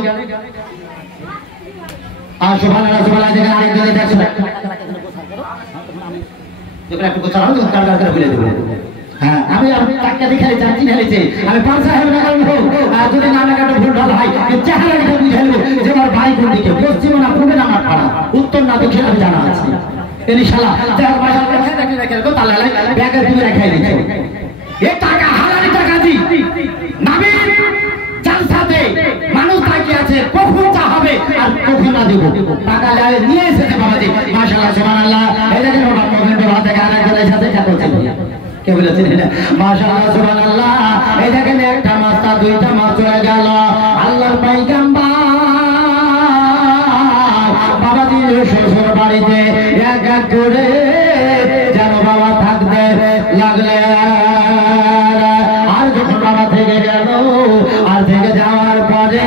আর সুবহানাল্লাহ, সুবহানাল্লাহ, দেখেন আরেকজন দেখছেন একটু কথা হলো কার কার বলে দেব। হ্যাঁ, আমি টাকা দেখে যাচ্ছি ঢালিছে, আমি 5,000 টাকা নেবো, আর যদি নামে কাটা ভুল ভালো হয় চেহারা দেখে বুঝে নেবো যে আমার ভাই কোন দিকে, পশ্চিমে না পূর্বে না আমার পাড়া, উত্তর না দক্ষিণ আমি জানা আছে। ইনশাআল্লাহ যার ভাই দেখে রেখে দেবো, তাহলে ব্যাগে দিয়ে রেখে দিচ্ছি। এই টাকা হালালি টাকা দি নাবি জালসাতে মানুষ তাকিয়ে আছে, কখন চা হবে আর কখন না দেব, টাকা নিয়ে এসেছে বাবাজি। মাশাআল্লাহ, সুবহানাল্লাহ, এই দেখেন বাবা মোমিনের হাতে আরেকজনের সাথে কথা বলছে, কে বলেছেন এটা? মাশাআল্লাহ, সুবহানাল্লাহ, এই দেখেন একটা মাস তা 2টা মাস চলে গেল। আল্লাহর পয়গম্বর বাবাজি শ্বশুর বাড়িতে এক এক করে যেন বাবা থাকতে লাগলেন। আর যখন বাবা থেকে গেল, আর থেকে যাওয়ার পরে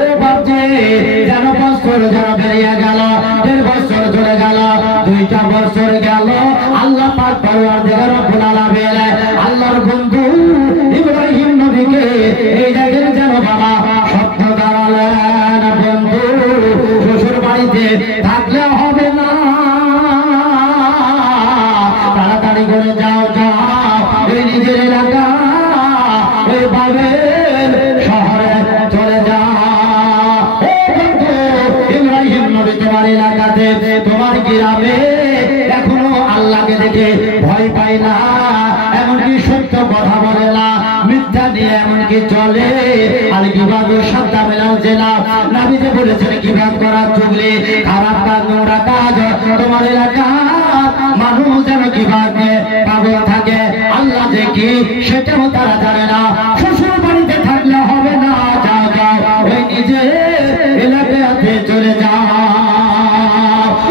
ও বাপজি যেন বছর যেন বেরিয়ে গেল, 1.5 বছর চলে গেল, 2টা বছর গেল। আল্লাহ পাক পরওয়ারদিগার রব্বুল আলামিন আল্লাহর বন্ধু ইব্রাহিম নবীকে এই দেখেন যেন বাবা স্বপ্ন দাঁড়ালেন, বন্ধু শ্বশুর বাড়িতে থাকলে হবে না, তাড়াতাড়ি করে যাও, যাও ওই নিজের এলাকা ওই বাবের শহরে চলে যাও। ইব্রাহিম নবী তোমার এলাকাতে তোমার গ্রামে এখনো আল্লাহকে দেখে ভয় পায় না, এমনকি সত্য কথা বলে না, মিথ্যা নিয়ে এমনকি চলে। আর কিভাবে সত্তা মেলাচ্ছে না। নবী যে বলেছেন কিভাবে করা চুগলি, খারাপ কাজ, নোংরা কাজ তোমার এলাকার মানুষ যেন কিভাবে পাগল থাকে, আল্লাহ যে কি সেটাও তারা জানে না। শ্বশুর বাড়িতে থাকলে হবে না, যাও যাও ওই নিজে এলাকাতে চলে যাও।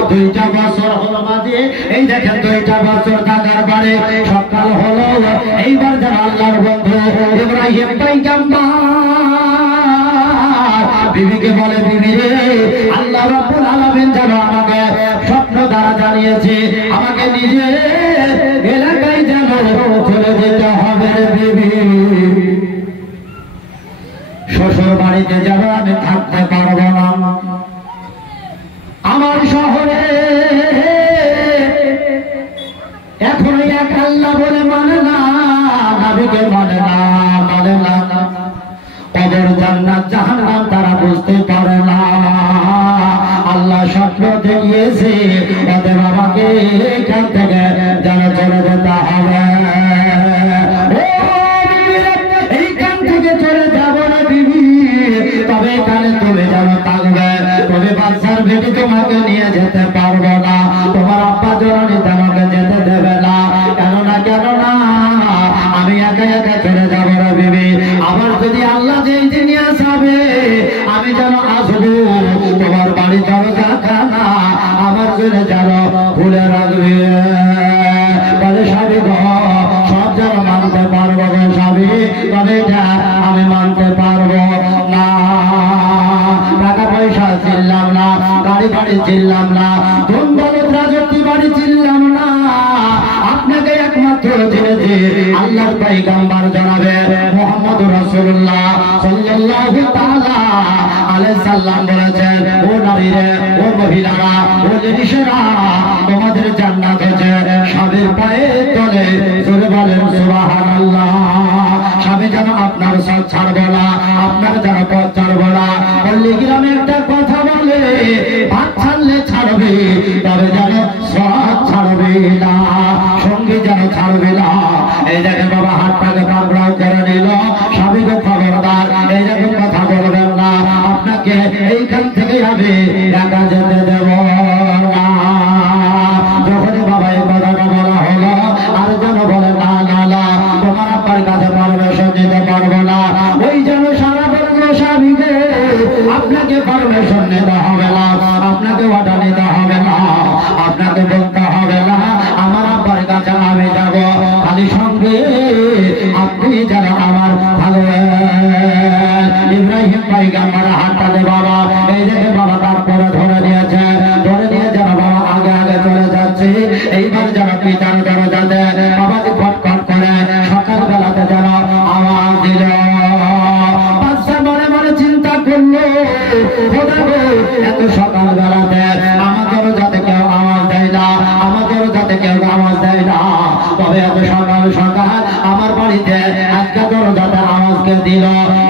2টা বছর হলো মাঝে, এই দেখেন 2টা বছর থাকার পরে সকাল হলো। এইবার যেন আল্লাহর বন্ধু ইব্রাহিম পয়গম্বর বিবিকে বলে, বিবি রে, আল্লাহ রাব্বুল আলামিন যেন আমাকে স্বপ্ন দ্বারা জানিয়েছে আমাকে নিজে এলাকায় যেন চলে যেতে হবে। বিবি, শ্বশুর বাড়িতে যেন আমি থাকতে পারবো না। আমার শহরে এখন এক আল্লাহ বলে মানে না, নবীকে মানে না, মানে না। কবর, জান্নাত, জাহান্নাম তারা বুঝতে পারে না। আল্লাহ স্বপ্ন দেখিয়েছে ওদের আমাকে এখান থেকে যেন চলে যেতে হবে। এইখান থেকে চলে যাবো না বিবি, তবে এখানে তুমি যেন থাকবে। তবে বাচ্চার বেটি তোমাকে নিয়ে যেতে পারবো না, তোমার আব্বা জননী তোমাকে যেতে দেবে না। কেননা আমি একা একা চলে যাবো না বিবি। আবার যদি আল্লাহ যেই দিন আসাবে আমি যেন আসবো, তোমার বাড়ি দরজা খানা আমার জন্য যেন খুলে রাখবে। বলে স্বামী গো, সব যেন মানতে পারবো গো স্বামী, তবে এটা আমি মানতে পারবো না। টাকা পয়সা চিনলাম না, গাড়ি বাড়ি চিনলাম না, ধন দৌলত রাজত্ব বাড়ি চিনলাম না। আপনাকে একমাত্র জেনেছি আল্লাহর পয়গম্বর জনাবে মুহাম্মদুর রাসূলুল্লাহ সাল্লাল্লাহু তাআলা আলাইহি সাল্লাম বলেছেন, ও নারীরা, ও মহিলারা, ও লেডিসেরা, তোমাদের জান্নাত হচ্ছে স্বামীর পায়ের তলে। জোরে বলেন সুবহানাল্লাহ। স্বামী যেন আপনার সাথ ছাড়বে না, আপনার যেন পথ ছাড়বে না। পল্লী গ্রামে একটা কথা বলে, ভাত ছাড়লে ছাড়বে, তবে যেন সাথ ছাড়বে না, সঙ্গী যেন ছাড়বে না। এই দেখেন বাবা, হাতটাকে পাকড়াও করে নিল। স্বামীকে খবরদার এইরকম কথা বলবেন না, আপনাকে এইখান থেকে আমি একা যেতে দেব না। যখনই বাবা এই কথাটা বলা হলো, আর যেন বলে না না না, তোমার আব্বার কাছে পারমিশন দিতে পারবো না। ওই যেন সারা বলল, স্বামীকে আপনাকে পারমিশন নিতে হবে না, আপনাকে অর্ডার নিতে হবে না, আপনাকে বলতে হবে না আমার আব্বার কাছে আমি যাব, খালি সঙ্গে আপনি যেন আমার ভালো। ইব্রাহিম পয়গম্বর হাতটাতে বাবা, এই দেখে বাবা তারপরে ধরে নিয়েছে, ধরে নিয়ে যেন বাবা আগে আগে চলে যাচ্ছে। এইবার যেন পিতার দরজাতে বাবাকে খটখট করে সকালবেলাতে যেন আওয়াজ দিল। বাচ্চা মনে মনে চিন্তা করলো, খোদা গো, এত সকালবেলাতে আমাদের যাতে কেউ আওয়াজ দেয় না, আমাদের যাতে কেউ আওয়াজ দেয় না, তবে এত সকাল সকাল আমার বাড়িতে আজকে দরজাতে আওয়াজকে দিল,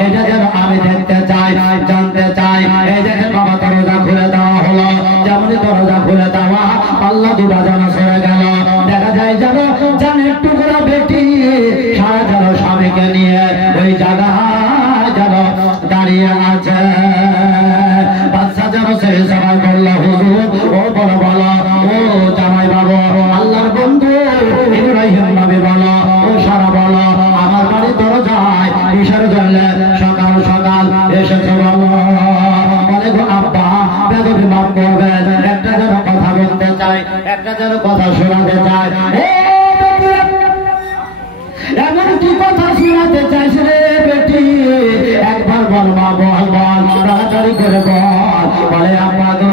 এটা যেন আমি দেখতে চাই, জানতে চাই। এই দেখেন বাবা, দরজা খুলে দেওয়া হলো। যেমনই দরজা খুলে দেওয়া, পাল্লা দুটা যেন সরে গেল। দেখা যায় যেন জানের টুকরা বেটি সারা যেন স্বামীকে নিয়ে ওই জায়গায় যেন দাঁড়িয়ে আছে। বাচ্চা যেন সেই সবাই বলল, হুজুর, ও বলো বলো, ও জামাই বাবু, আল্লাহর বন্ধু ইব্রাহিম নবী বলো, ও সারা বলো, আমার বাড়ির দরজায় কিসের জন্য সকাল সকাল এসেছে বলো। বলে গো আব্বা, বেদবি মাফ করবেন, একটা যেন কথা বলতে চাই, একটা যেন কথা শোনাতে চাই। এমন কি কথা শোনাতে চাইছ রে বেটি, একবার বল মা, বল বল, তাড়াতাড়ি করে বল। বলে আব্বা গো,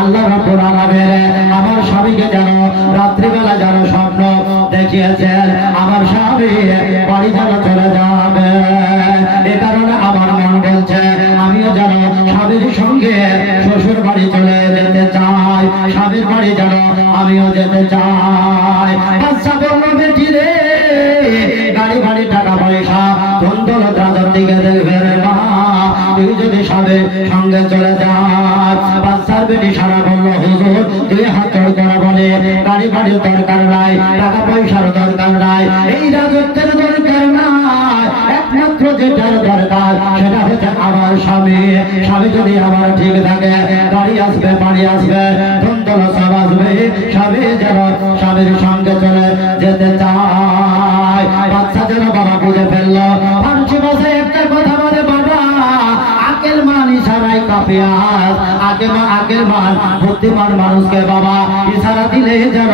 আল্লাহ রাব্বুল আলামিন আমার স্বামীকে যেন রাত্রিবেলা যেন স্বপ্ন দেখিয়েছেন আমার স্বামী বাড়ি যেন চলে যাবে। এ কারণে আমার মন বলছে আমিও যেন স্বামীর সঙ্গে শ্বশুর বাড়ি চলে যেতে চাই, স্বামীর বাড়ি যেন আমিও যেতে চাই। বাচ্চা বলল, বেটি রে, গাড়ি বাড়ি টাকা পয়সা ধন দৌলত রাজার দিকে দেখবে রে মা, তুই যদি স্বামীর সঙ্গে চলে যাস। বাচ্চার বেটি সারা বলল, হুজুর, তুই হাত জোড় করে বলে বলে গাড়ি বাড়ির দরকার নাই, টাকা পয়সার দরকার নাই, এই রাজত্বের দরকার নাই, একমাত্র যেটার দরকার সেটা হচ্ছে আমার স্বামী। স্বামী যদি আমার ঠিক থাকে, গাড়ি আসবে, বাড়ি আসবে, ধনদৌলত সব আসবে, স্বামী যেন স্বামীর সঙ্গে চলে যেতে চায়। বাচ্চা যেন বাবা বুঝে ফেললো। ফার্সি ভাষায় একটা কথা বলে, বাবা আকেল মান ইশারায় কাফিয়াস, আকেল মান বুদ্ধিমান মানুষকে বাবা ইশারা দিলে যেন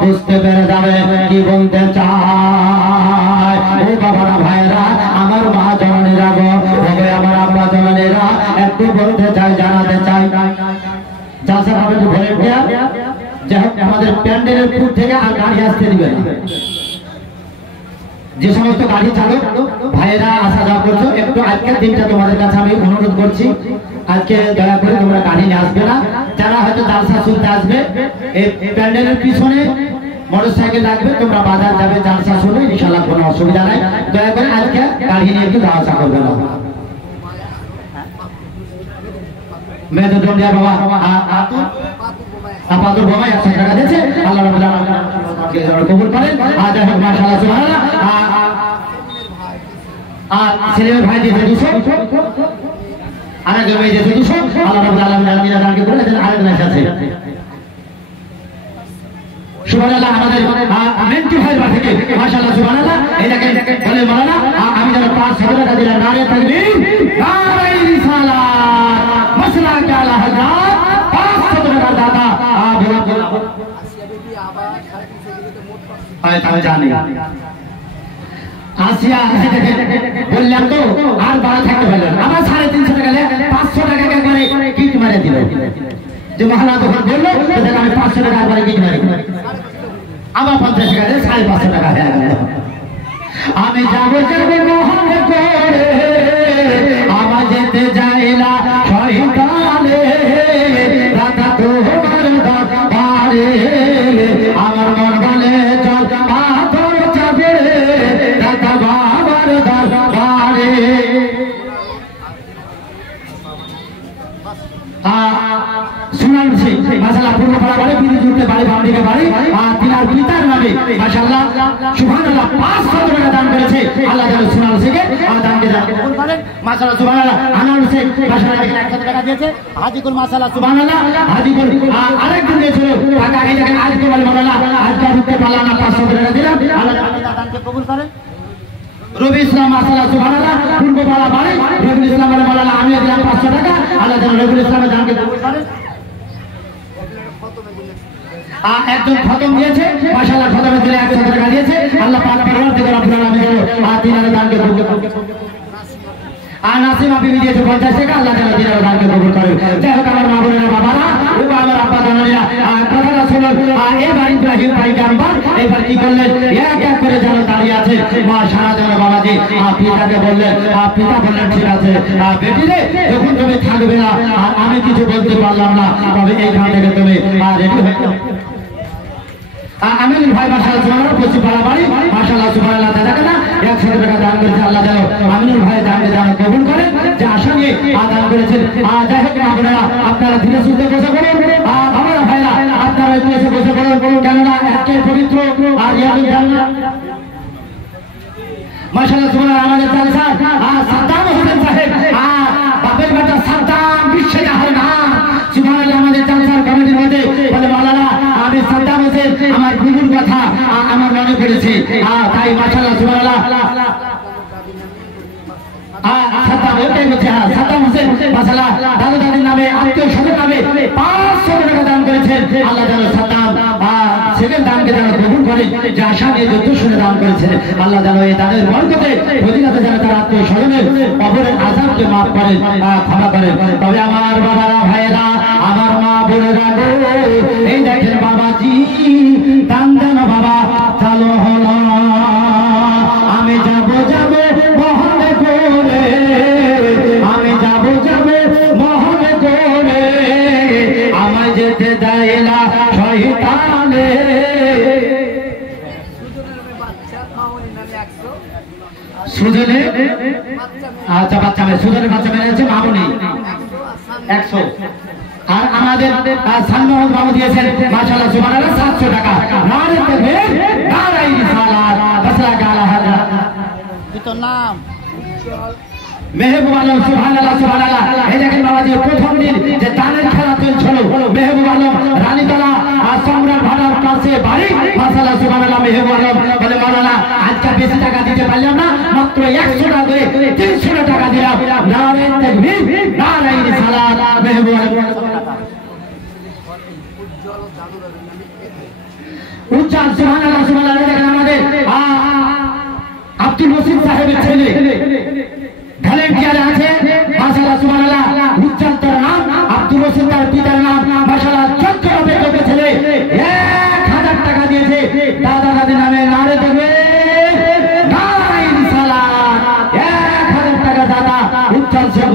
বুঝতে পেরে যাবে কি বলতে চায়। ও বাবারা ভাইরা, আমার মা জননীরা গো, আমার আব্বা জননীরা, একটু বলতে চাই, জানাতে চাই, চাষা ভাবে যে ভলেন্টিয়ার যাই হোক আমাদের প্যান্ডেলের পুর থেকে আর গাড়ি আসতে দিবে না। যে সমস্ত গাড়ি চালক ভাইয়েরা আসা যাওয়া করছো, একটু আজকের দিনটা তোমাদের কাছে আমি অনুরোধ করছি, আজকে দয়া করে তোমরা গাড়ি নিয়ে আসবে না। যারা হয়তো জালসা শুনতে আসবে, এই প্যান্ডেলের পিছনে মোটরসাইকেল রাখবে, তোমরা বাজার যাবে, জালসা শুনে, ইনশাআল্লাহ কোনো অসুবিধা নাই। দয়া করে আজকে গাড়ি নিয়ে একটু যাওয়া আসা করবে না। मैं तो जोड़िया बाबा আপাতত বাবা 100 টাকা দিয়েছে, আল্লাহ রাব্বুল আলামিন আমাকে কবুল করেন। আজ দেখো মাশাআল্লাহ সুবহানাল্লাহ। ছেলের ভাই দিয়েছে 200, আরেক ভাই দিয়েছে 200, আল্লাহ রাব্বুল আলামিন আমিনা দানকে করে দেন। আরেক ভাই আছে সুবহানাল্লাহ, আমাদের মেন্টু ভাইয়ের বাড়ি থেকে মাশাআল্লাহ সুবহানাল্লাহ। এই দেখেন বলে মাওলানা, আমি যেন 500 টাকা দিলাম, নারে তাকবীর, নারে রিসালাত, মাসলা কালা হযরত, 500 টাকা দাদা। বলা আসিয়া বেবি আবার 350 দিতে মোট 500 আমি জানি। আসিয়া বললাম তো আর বাড়া থাকতে পারলেন, আবার 350 টাকা লে 500 টাকা করে কিট মারে দিল। যে মহানা তখন বললো আমি 500 টাকা করে কিট মারি, আবার 50 টাকা দিয়ে 550 টাকা হয়ে গেল। আমি যাবো মোহন করে, আমার যেতে যাইলা শয়তানে, দাদা তোমার দরবারে, আমার মন বলে চল পাথর চাপে, দাদা বাবার দরবারে। সুনাম সিং মাশাআল্লাহ, পূর্বপাড়া বাড়ি, বিরুজুতে বাড়ি, বামদিকে বাড়ি, তিনার পিতার নামে মাশাআল্লাহ সুবহানাল্লাহ 500 টাকা দান করেছে। আল্লাহ যেন সুনাম সিংকে দানকে দান কবুল করেন। মাশাআল্লাহ সুবহানাল্লাহ। আনার সিং মাশাআল্লাহ 100 টাকা দিয়েছে। হাজিকুল মাশাআল্লাহ সুবহানাল্লাহ, হাজিকুল আরেকজন দিয়েছিল টাকা। এই জায়গায় আজকে বলে মাওলানা আজকে দিতে পারলাম না, 500 টাকা দিলাম, আল্লাহ দানকে কবুল করেন। রবি ইসলাম মাশাআল্লাহ সুবহানাল্লাহ, পূর্বপাড়া বাড়ি, রবি ইসলাম বলে মাওলানা আমি দিলাম 500 টাকা, আল্লাহ যেন রবি ইসলামের দানকে কবুল করেন। একজন খতম দিয়েছে মাশাআল্লাহ, খতমের জন্য 100 টাকা দিয়েছে। আল্লাহ পাক পরওয়ারদিগার রব্বুল আলামিন দিনারে দানকে কবুল করেন। নাসিমা বিবি দিয়েছে 50 টাকা, আল্লাহ যেন দিনারে দানকে কবুল করেন। যাই হোক আমার মা বোনেরা, বাবারা ও আমার আব্বা জানেরা, কথাটা শুনুন। এবার ইব্রাহিম ভাই গাম্বার এবার কি করলেন, এক এক করে যেন দাঁড়িয়ে আছে। মা সারা যেন বাবাজি পিতাকে বললেন, পিতা বললেন ঠিক আছে বেটি রে, যখন তুমি থাকবে না আমি কিছু বলতে পারলাম না, তবে এইখান থেকে তুমি রেডি হয়ে যাও। আমিনুল ভাই মাশাআল্লাহ সুবহানাল্লাহ, পশ্চিমপাড়া বাড়ি, মাশাআল্লাহ সুবহানাল্লাহ, দেখা না 100 টাকা দান করেছে। আল্লাহ যেন আমিনুল ভাই দানকে দান কবুল করেন, যে আশা নিয়ে দান করেছেন। যাই হোক আপনারা আপনারা ধীরে সুস্থে বসে পড়ুন, আমার ভাইরা আপনারা একটু এসে বসে পড়ুন, কেননা এত পবিত্র আর ইয়াদুল জান্নাত মাশাআল্লাহ সুবহানাল্লাহ। আমাদের জালসা সাদ্দাম হোসেন সাহেব, বাপের বেটা সাদ্দাম বিশ্বে জাহার না সুবহানাল্লাহ। আমাদের জালসার কমিটির মধ্যে বলে মাওলানা আমি সাদ্দাম হোসেন, আমার গুরুর কথা আমার মনে পড়েছে, তাই মাশাআল্লাহ সুবহানাল্লাহ সাদ্দাম ওটাই বলছে। সাদ্দাম হোসেন মাশাআল্লাহ দাদু দাদির নামে, আত্মীয় স্বজন নামে 500 টাকা দান করেছেন। আল্লাহ যেন সাদ্দাম সেকেন্ড দানকে যেন কবুল করেন, যে আশা নিয়ে যুদ্ধ শুনে দান করেছেন। আল্লাহ যেন এই দানের বরকতে ফজিলতে যেন তার আত্মীয় স্বজনের কবরের আযাবকে মাফ করেন, ক্ষমা করেন। তবে আমার বাবারা, ভাইয়েরা, আমার মা বোনেরা, এই দেখেন বাবাজি দান যেন বাবা চালু হলো। আমি যাব যাব মোহন করে, আমি যাব যাব মোহন করে, আমায় যেতে দেয় না শয়তানে। সুজনে আচ্ছা বাচ্চা মেয়ে, সুজনের বাচ্চা মেয়ে আছে মামুনি 100। আর আমাদের সানমোহন বাবু দিয়েছেন মাশাআল্লাহ সুবহানাল্লাহ তোর নাম? মেহবুব আলম, সুবহানাল্লাহ সুবহানাল্লাহ। এই দেখেন বাবাজি, প্রথম দিন যে দানের খেলা চলছিল, মেহবুব আলম রানীতলা আর সম্রাট ভাড়ার কাছে বাড়ি, মাশাআল্লাহ সুবহানাল্লাহ। মেহবুব আলম বলে, মাওলানা আজকে বেশি টাকা দিতে পারলাম না, মাত্র 100 টাকা করে 300 টাকা দিলাম। নারে তাকবীর, নারে রিসালাত। মেহবুব আলম উজ্জ্বল, সুবহানাল্লাহ সুবহানাল্লাহ। দেখেন আমাদের আব্দুল মসিদ সাহেবের ছেলে ভলেন্টিয়ার আছে, মাশাআল্লাহ সুবহানাল্লাহ। উজ্জ্বল তার নাম, আব্দুল মসিদ তার পিতার নাম, মাশাআল্লাহ। যোগ্যভাবে যোগ্য ছেলে 1000 টাকা দিয়েছে দাদা দাদি নামে। নারে তাকবীর, নারে রিসালাত। 1000 টাকা দাদা উজ্জ্বল সাহেব।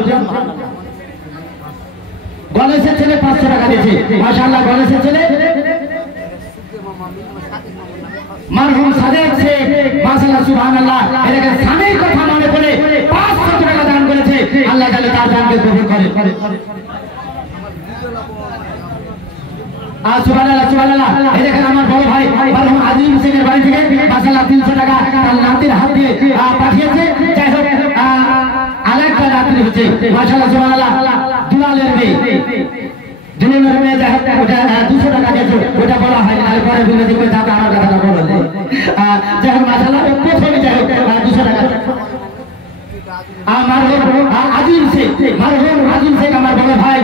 গণেশের ছেলে 500 টাকা দিয়েছে, মাশাআল্লাহ। গণেশের ছেলে মরহুম সাদেক শেখ, মাশাআল্লাহ সুবহানাল্লাহ। এটাকে স্বামীর কথা মনে করে 500 টাকা দান করেছে। আল্লাহ তাআলা তার দানকে কবুল করে। সুবহানাল্লাহ সুবহানাল্লাহ। এই দেখেন আমার বড় ভাই মরহুম আজিম শেখের বাড়ি থেকে মাশাআল্লাহ 300 টাকা তার নাতির হাত দিয়ে পাঠিয়েছে। যাই হোক, আরেকটা নাতি হচ্ছে, মাশাআল্লাহ সুবহানাল্লাহ। দুলালের মেয়ে, দুলালের মেয়ে, যাই হোক, ওটা 200 টাকা দিয়েছে। ওটা বলা হয় না, পরে বলে দিবে দাদা আমার কথাটা বলো। যাই হোক, মাশাআল্লাহ। প্রথমে যাই হোক 200 টাকা আজিম শেখ, মরহুম আজিম শেখ আমার বড় ভাই,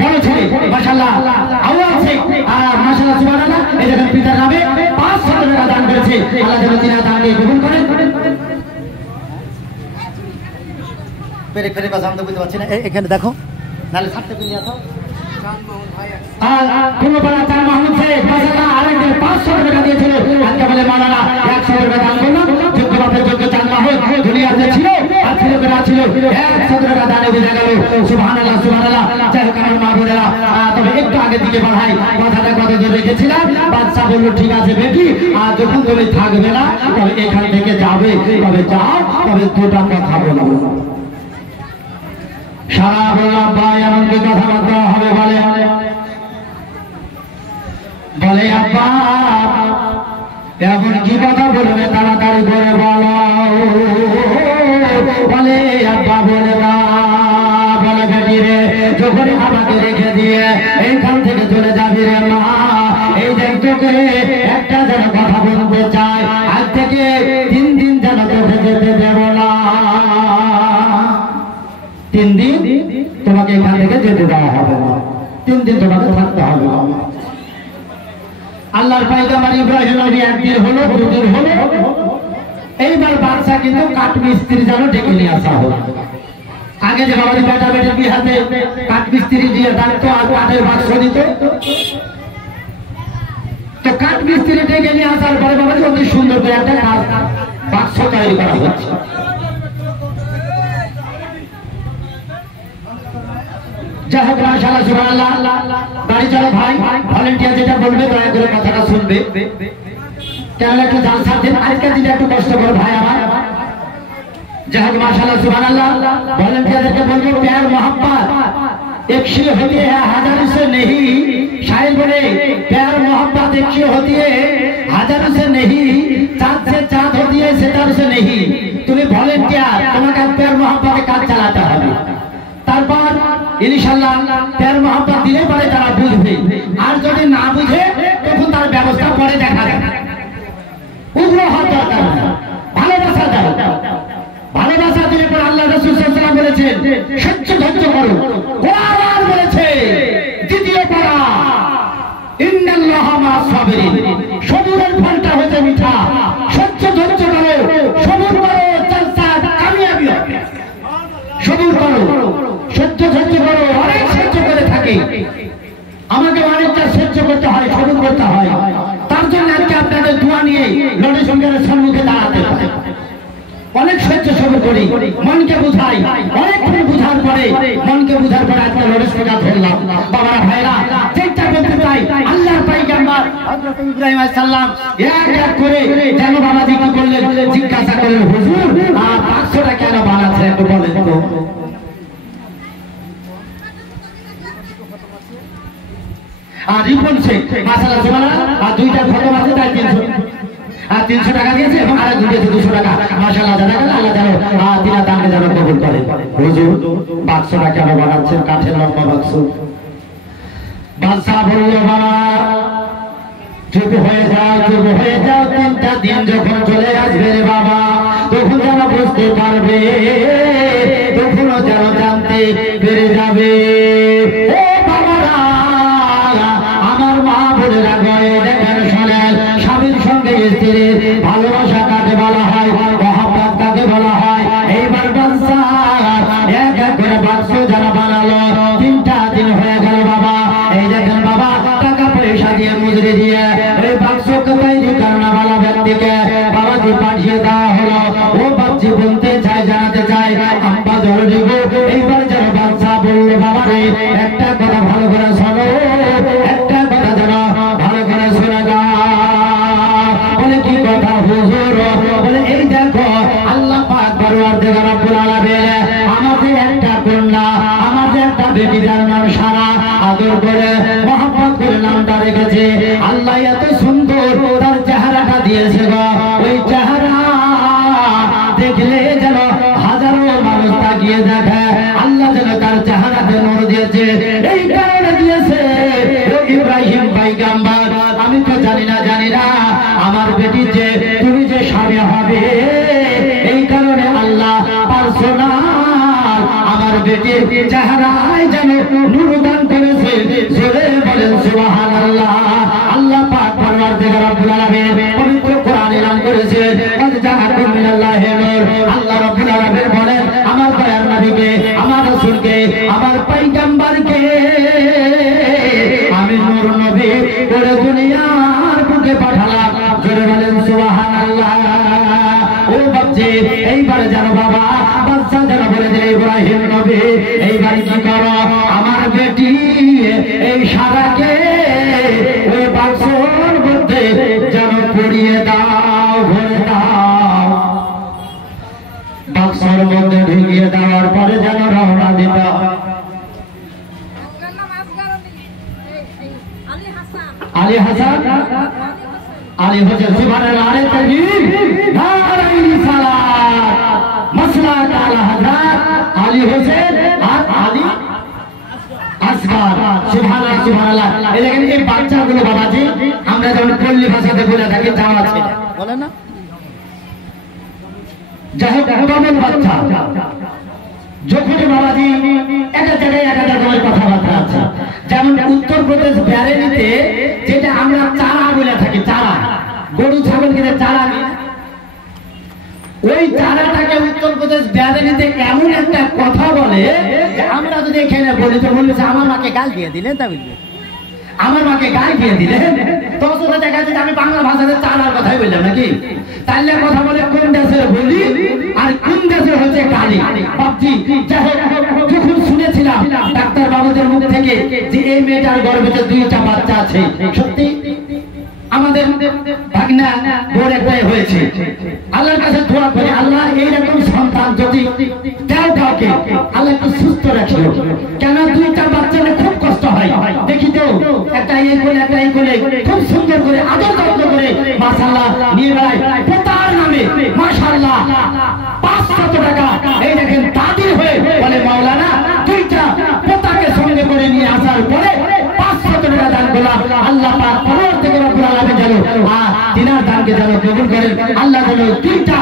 বড় ছেলে, মাশাআল্লাহ। আওয়াল শেখ, মাশাআল্লাহ সুবহানাল্লাহ। এই দেখেন পিতার নামে 500 টাকা দান করেছে। আল্লাহ যেন তিনার দানকে কবুল করেন। পেরে কথা আমি তো বুঝতে পারছি না, এখানে দেখো, নালে ছাড়তে পেরে আসো। পূর্বপাড়া চার মাহমুদ শেখ, মাশাআল্লাহ, আরেকজন 500 টাকা দিয়েছিল। আজকে বলে মাওলানা 100 টাকা দান করলাম। যোগ্য বাপের যোগ্য চার মাহমুদ দুনিয়াতে ছিল আর ছিল না ছিল, 100 টাকা দানে বোঝা গেল। সুবহানাল্লাহ সুবহানাল্লাহ। যাই হোক আমার মা বোনেরা, তবে একটু আগের দিকে বাড়াই কথাটা কত জোরে রেখেছিলাম। বাচ্চা বললো, ঠিক আছে বেটি, আর যখন তুমি থাকবে না তবে এখান থেকে যাবে, তবে যাও, তবে দুটা কথা বলো। সারা বললাম ভাই এমন কি কথাবার্তা হবে? বলে আব্বা এমন কি কথা বলবে, তাড়াতাড়ি করে বলো। বলে আব্বা বলে না, বলে বেটি রে, যখন আমাকে রেখে দিয়ে এইখান থেকে চলে যাবি রে মা, এই দেখ তোকে একটা যেন কথা বলতে চাই, আজ থেকে 3 দিন যেন তোকে যেতে দেব না। 3 দিন তোমাকে এখান থেকে যেতে দেওয়া হবে না, 3 দিন তোমাকে থাকতে হবে। আল্লাহর পয়গম্বর ইব্রাহিম নবী একদিন হলো, 2 দিন হলো। এইবার বাদশা কিন্তু কাঠ মিস্ত্রি যেন ডেকে নিয়ে আসা হলো। আগে যে বাবার বেটা বেটার বিহাতে কাঠ মিস্ত্রি দিয়ে ডাকতো আর কাঠের বাক্স দিত, তো কাঠ মিস্ত্রি ডেকে নিয়ে আসার পরে বাবাজি অতি সুন্দর করে একটা বাক্স তৈরি করা হচ্ছে। যাই হোক, মাশাআল্লাহ সুবহানাল্লাহ। গাড়ি চালক ভাই, ভলেন্টিয়ার যেটা বলবে দয়া করে কথাটা শুনবে। কেন একটু জালসা দিন, আজকের দিনে একটু কষ্ট করে ভাই আমার। যাই হোক, মাশাআল্লাহ সুবহানাল্লাহ। ভলেন্টিয়ারদেরকে বলবো, प्यार मोहब्बत 100 होती है, 1000 से नहीं। शायर बोले, प्यार मोहब्बत 100 होती है, 1000 से नहीं। चाँद से चाँद होती है, सितारों से नहीं। तुम्हें ভলেন্টিয়ার, তোমাকে प्यार मोहब्बत কাজ চালাতে হবে। তারপর ইনশাআল্লাহ প্যার মহব্বত দিলে পরে তারা বুঝবে, আর যদি না বুঝে তখন তার ব্যবস্থা পরে দেখা যাবে। উগ্র হওয়ার দরকার নেই, ভালোবাসা দাও। ভালোবাসা দিলে পরে আল্লাহ রাসূল সাল্লাল্লাহু আলাইহি ওয়াসাল্লাম বলেছেন, সহ্য ধৈর্য করো। কোরআন বলেছে, দ্বিতীয় পারা, ইন্নাল্লাহা মা'আস সাবিরিন, সবুরের ফলটা হতে মিঠা। সহ্য ধৈর্য করো, সবুর করো, চলতা কামিয়াবি হবে। সবুর করো, সহ্য ধৈর্য করো। অনেক সহ্য করে থাকে, আমাকে অনেকটা সহ্য করতে হয়, সবুর করতে হয়। তার জন্য আজকে আপনাদের দোয়া নিয়ে লড়াই সংগ্রামের সম্মুখে দাঁড়াতে হয়। অনেক সহ্য সবুর করি, মনকে বুঝাই, অনেকক্ষণ বুঝার পরে মনকে বুঝার পরে আজকে লড়াই সংগ্রাম ধরলাম। বাবারা ভাইরা, যেটা বলতে চাই, আল্লাহর পয়গম্বর হযরত ইব্রাহিম আলাইহিস সালাম এক এক করে যেন বাবাজি কি করলেন, জিজ্ঞাসা করলেন, হুজুর 500টা কেন বানাচ্ছেন একটু বলেন তো। আর রিপন শেখ, মাশাআল্লাহ সুবহানাল্লাহ, আর 2টা খতম আছে, তাই 300। আর 300 টাকা দিয়েছে এবং আরেক দিয়েছে 200 টাকা। মাশাআল্লাহ জানাবেন আল্লাহ যেন তিনার দানকে যেন কবুল করেন। হুজুর বাক্সটা কেন বানাচ্ছেন? কাঠের লম্বা বাক্স। বাদশা বলল বাবা চুপ হয়ে যাও, চুপ হয়ে যাও, 3টা দিন যখন চলে আসবে রে বাবা তখন যেন বুঝতে পারবে, তখনও যেন জানতে পেরে যাবে। ও বাবারা আমার মা বোনেরা গয়ে দেখেন শোনেন, স্বামীর সঙ্গে স্ত্রীর ভালোবাসা কাকে বলা হয়, মহব্বত কাকে বলা হয়। এইবার বাদশা এক এক করে বাক্স যারা বানালো, 3টা দিন হয়ে গেল বাবা। এই দেখেন বাবা টাকা পয়সা দিয়ে মজুরি দিয়ে এই বাক্সকে তৈরি করানোওয়ালা ব্যক্তিকে বাবাজি পাঠিয়ে দেওয়া হলো। ও বাচ্চি বলতে চাই, জানাতে চাই আম্মা জল দিব। এইবার যেন বাদশা বললো বাবা রে একটা কথা ভালো করে শোনো, একটা কথা যেন ভালো করে শোনা যা। বলে কি কথা হুজুর? বলে এই দেখো আল্লাহ পাক পরওয়ারদিগার রব্বুল আলামিন আমাদের একটা কন্যা, আমাদের একটা বেটি যার নাম সারা, আদর করে মহব্বত করে নামটা রেখেছে। আল্লাহ এত সুন্দর তার চেহারাটা দিয়েছে গো, ওই চেহারা দেখলে যেন হাজারো মানুষ তাকিয়ে দেখে। আল্লাহ যেন তার চেহারাতে নূর দিয়েছে, এই কারণে দিয়েছে ইব্রাহিম পয়গম্বর আমি তো জানি না আমার বেটি যে তুমি যে স্বামী হবে, এই কারণে আল্লাহ পার্সোনাল আমার বেটির চেহারায় যেন নূর দান করেছে। জোরে বলেন সুবহানাল্লাহ। আল্লাহ পাক পরওয়ারদিগার রব্বুল আলামিন পবিত্র কোরআনে এলান করেছে কদ জাআকুম মিনাল্লাহি নূর। আল্লাহ রব্বুল আলামিন বলেন আমার দয়ার নবীকে, আমার রাসূলকে, আমার পয়গম্বরকে আমি নূর নবী করে দুনিয়ার বুকে পাঠালাম। জোরে বলেন সুবহানাল্লাহ। ও বাচ্চা এইবার জানো বাবা বাচ্চা যেন বলে দিলে ইব্রাহিম নবী এইবার কি করো, আমার বেটি এই সারাকে ওই বাক্সর মধ্যে যেন পড়িয়ে দাও, ভরে দাও। বাক্সর মধ্যে ঢুকিয়ে দেওয়ার পরে যেন রওনা দিতে হয়। আলী হাসান আলী হোসেন সুবহানাল্লাহ আরে তাকবীর নারায়ে রিসালাত মাসলাক আলা হযরত আলী হোসেন আর আলী আসগার। সুবহানাল্লাহ সুবহানাল্লাহ। এই দেখেন এই বাচ্চাগুলো বাবাজি আমরা যেমন পল্লী ভাষাতে বলে থাকি যাওয়া আছে বলে না, যাই হোক কমন বাচ্চা যখন বাবাজি একটা জায়গায় এক একটা করে কথাবার্তা আছে। যেমন উত্তরপ্রদেশ ব্যারেলিতে যেটা আমরা চারা বলে থাকি, চারা গরু ছাগল কিনে চারা, ওই চারাটাকে উত্তরপ্রদেশ ব্যারেলিতে এমন একটা কথা বলে যে আমরা যদি এখানে বলি তো বলছে আমার মাকে গাল দিয়ে দিলেন, তা বলবে আমার মাকে গাল দিয়ে দিলেন। তো ওটা দেখা যাচ্ছে আমি বাংলা ভাষাতে চারার কথাই বললাম নাকি। তাইলে কথা বলে কোন দেশের বলি আর কোন দেশের হচ্ছে গালি বাপজি। যাই হোক যখন শুনেছিলাম ডাক্তার বাবুদের মুখ থেকে যে এই মেয়েটার গর্ভে 2টা বাচ্চা আছে, সত্যি আমাদের ভাগনা বড় একটাই হয়েছে। আল্লাহর কাছে দোয়া করি আল্লাহ এইরকম সন্তান যদি দাও কাউকে আল্লাহ একটু সুস্থ রাখিও। কেন 2টা বাচ্চা খুব কষ্ট হয়, দেখি তো একটা এই কোলে খুব সুন্দর করে আদর যত্ন করে মাশাআল্লাহ নিয়ে বেড়ায় পোতার নামে মাশাআল্লাহ 500 টাকা। এই দেখেন দাদির হয়ে বলে মাওলানা 2টা পোতাকে সঙ্গে করে নিয়ে আসার পরে 500 টাকা দান করলাম। আল্লাহ পাক পরওয়ারদিগার রব্বুল আলামিন যেন তিনার দানকে যেন কবুল করেন। আল্লাহ যেন 2টা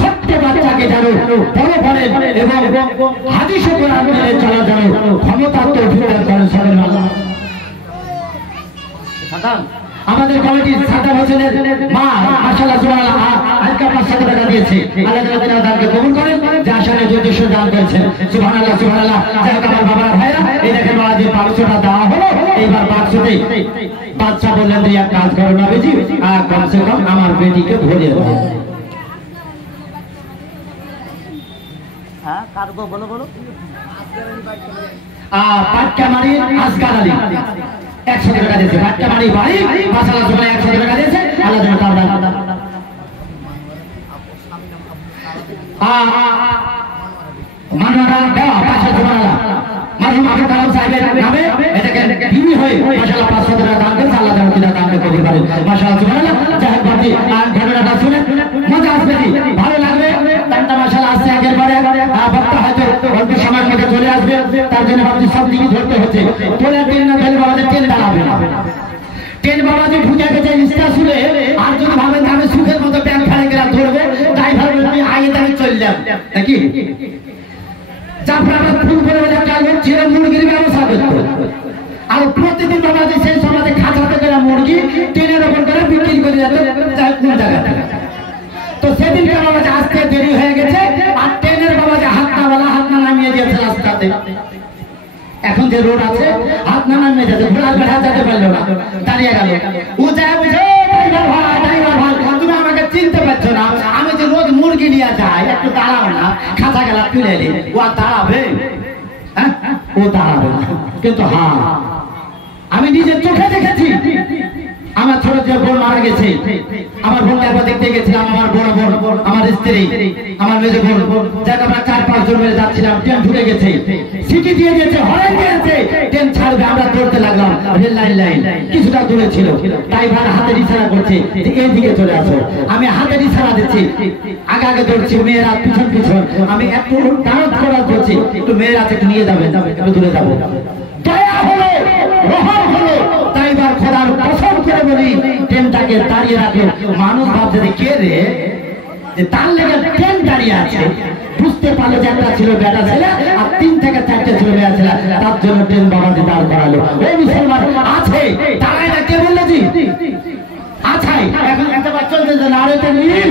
ছোট্ট বাচ্চাকে যেন বড় করেন এবং হাদিস ও কোরআন মেনে চলার জন্য ক্ষমতা তৌফিক দান করেন। সুবহানাল্লাহ। আমাদের কমিটির সাদা হোসেনের মা মাশাআল্লাহ সুবহানাল্লাহ আজকে 500 টাকা দিয়েছে। আল্লাহ তাআলা তার দানকে কবুল করেন, যা শানে যথেষ্ট দান করেছেন। সুবহানাল্লাহ সুবহানাল্লাহ। যাই হোক আমার বাবার ভাইরা এই দেখেন বাবাজি 500 টাকা দেওয়া হলো। এইবার বাক্সতে বাদশা বললেন যে এক কাজ করো না বেজি, কমসে কম আমার বেটিকে ভরিয়ে দাও। হ্যাঁ কারগো বলো বলো পাটকামারি আসগার আলী 100 টাকা দিয়েছে। পাটকামারি বাড়ি মাশাআল্লাহ সুবহানাল্লাহ 100 টাকা দিয়েছে। আল্লাহ যেন তার দান মানওয়ারা দেওয়া 500 সুবহানাল্লাহ। মারহুম আবু কালাম সাহেবের নামে এটাকে বিনি হয়ে মাশাআল্লাহ 500 টাকা দান করেছে। আল্লাহ যেন তার দানকে কবুল করেন। মাশাআল্লাহ সুবহানাল্লাহ। যাই হোক বাড়ি ঘটনাটা হচ্ছে তোলা ট্রেন না তাহলে বাবাদের ট্রেন দাঁড়াবে না ট্রেন বাবাজি ঢুকে গেছে ইস্টা শুনে আর যদি ভাবেন আমি সুখের মতো ব্যাংক ফেলে গেলাম ধরবো ড্রাইভার আমি আগে দাঁড়িয়ে চললাম নাকি জাফরাবাদ ফুল করে একটা লোক ছিল মুরগির ব্যবসা করতো আর প্রতিদিন বাবাজি সেই সমাজে খাঁচাতে গেলে মুরগি ট্রেনের ওপর করে বিক্রি করে যেত কোন জায়গাতে তো সেদিনকে বাবাজি আসতে দেরি হয়ে গেছে আর ট্রেনের বাবাজি হাতনাওয়ালা হাতনা নামিয়ে দিয়েছে রাস্তাতে এখন যে রোড আছে হাতনা নামিয়ে যাচ্ছে ঘোড়ার বেড়া যেতে পারলো না দাঁড়িয়ে গেল ও যায় বুঝে ড্রাইভার ভাই তুমি আমাকে চিনতে পারছো না আমি যে রোজ মুরগি নিয়ে যাই একটু দাঁড়াও না খাঁচা গেলা তুলে এলি ও আর দাঁড়াবে হ্যাঁ ও দাঁড়াবে না কিন্তু হ্যাঁ আমি নিজের চোখে দেখেছি আমার ছোট যে বোন মারা গেছে আমার বোনকে একবার দেখতে গেছিলাম আমার বড় বোন আমার স্ত্রী আমার মেজো বোন যাকে আমরা 4-5 জন মিলে যাচ্ছিলাম ট্রেন ঢুকে গেছে সিটি দিয়ে দিয়েছে হরেন দিয়েছে ট্রেন ছাড়বে আমরা দৌড়তে লাগলাম রেল লাইন কিছুটা দূরে ছিল ড্রাইভার হাতের ইশারা করছে যে এইদিকে চলে আসো আমি হাতের ইশারা দিচ্ছি আগে আগে দৌড়ছি মেয়েরা পিছন পিছন আমি একটু দাঁড়াত করা করছি একটু মেয়েরা একটু নিয়ে যাবেন একটু দূরে যাবো দয়া হলো রহম হলো ড্রাইভার খোদার কসম করে বলি ট্রেনটাকে দাঁড়িয়ে রাখলো মানুষ ভাবছে যে কে রে যে তার লেগে ট্রেন দাঁড়িয়ে আছে বুঝতে পারলো যে একটা ছিল বেটা ছেলে আর 3 থেকে 4টে ছিল মেয়ে ছেলে তার জন্য ট্রেন বাবাজি দাঁড় করালো ওই মুসলমান আছে দাঁড়ায় না কে বললো জি আছাই এখন একবার চলতেছে নারে তাকবীর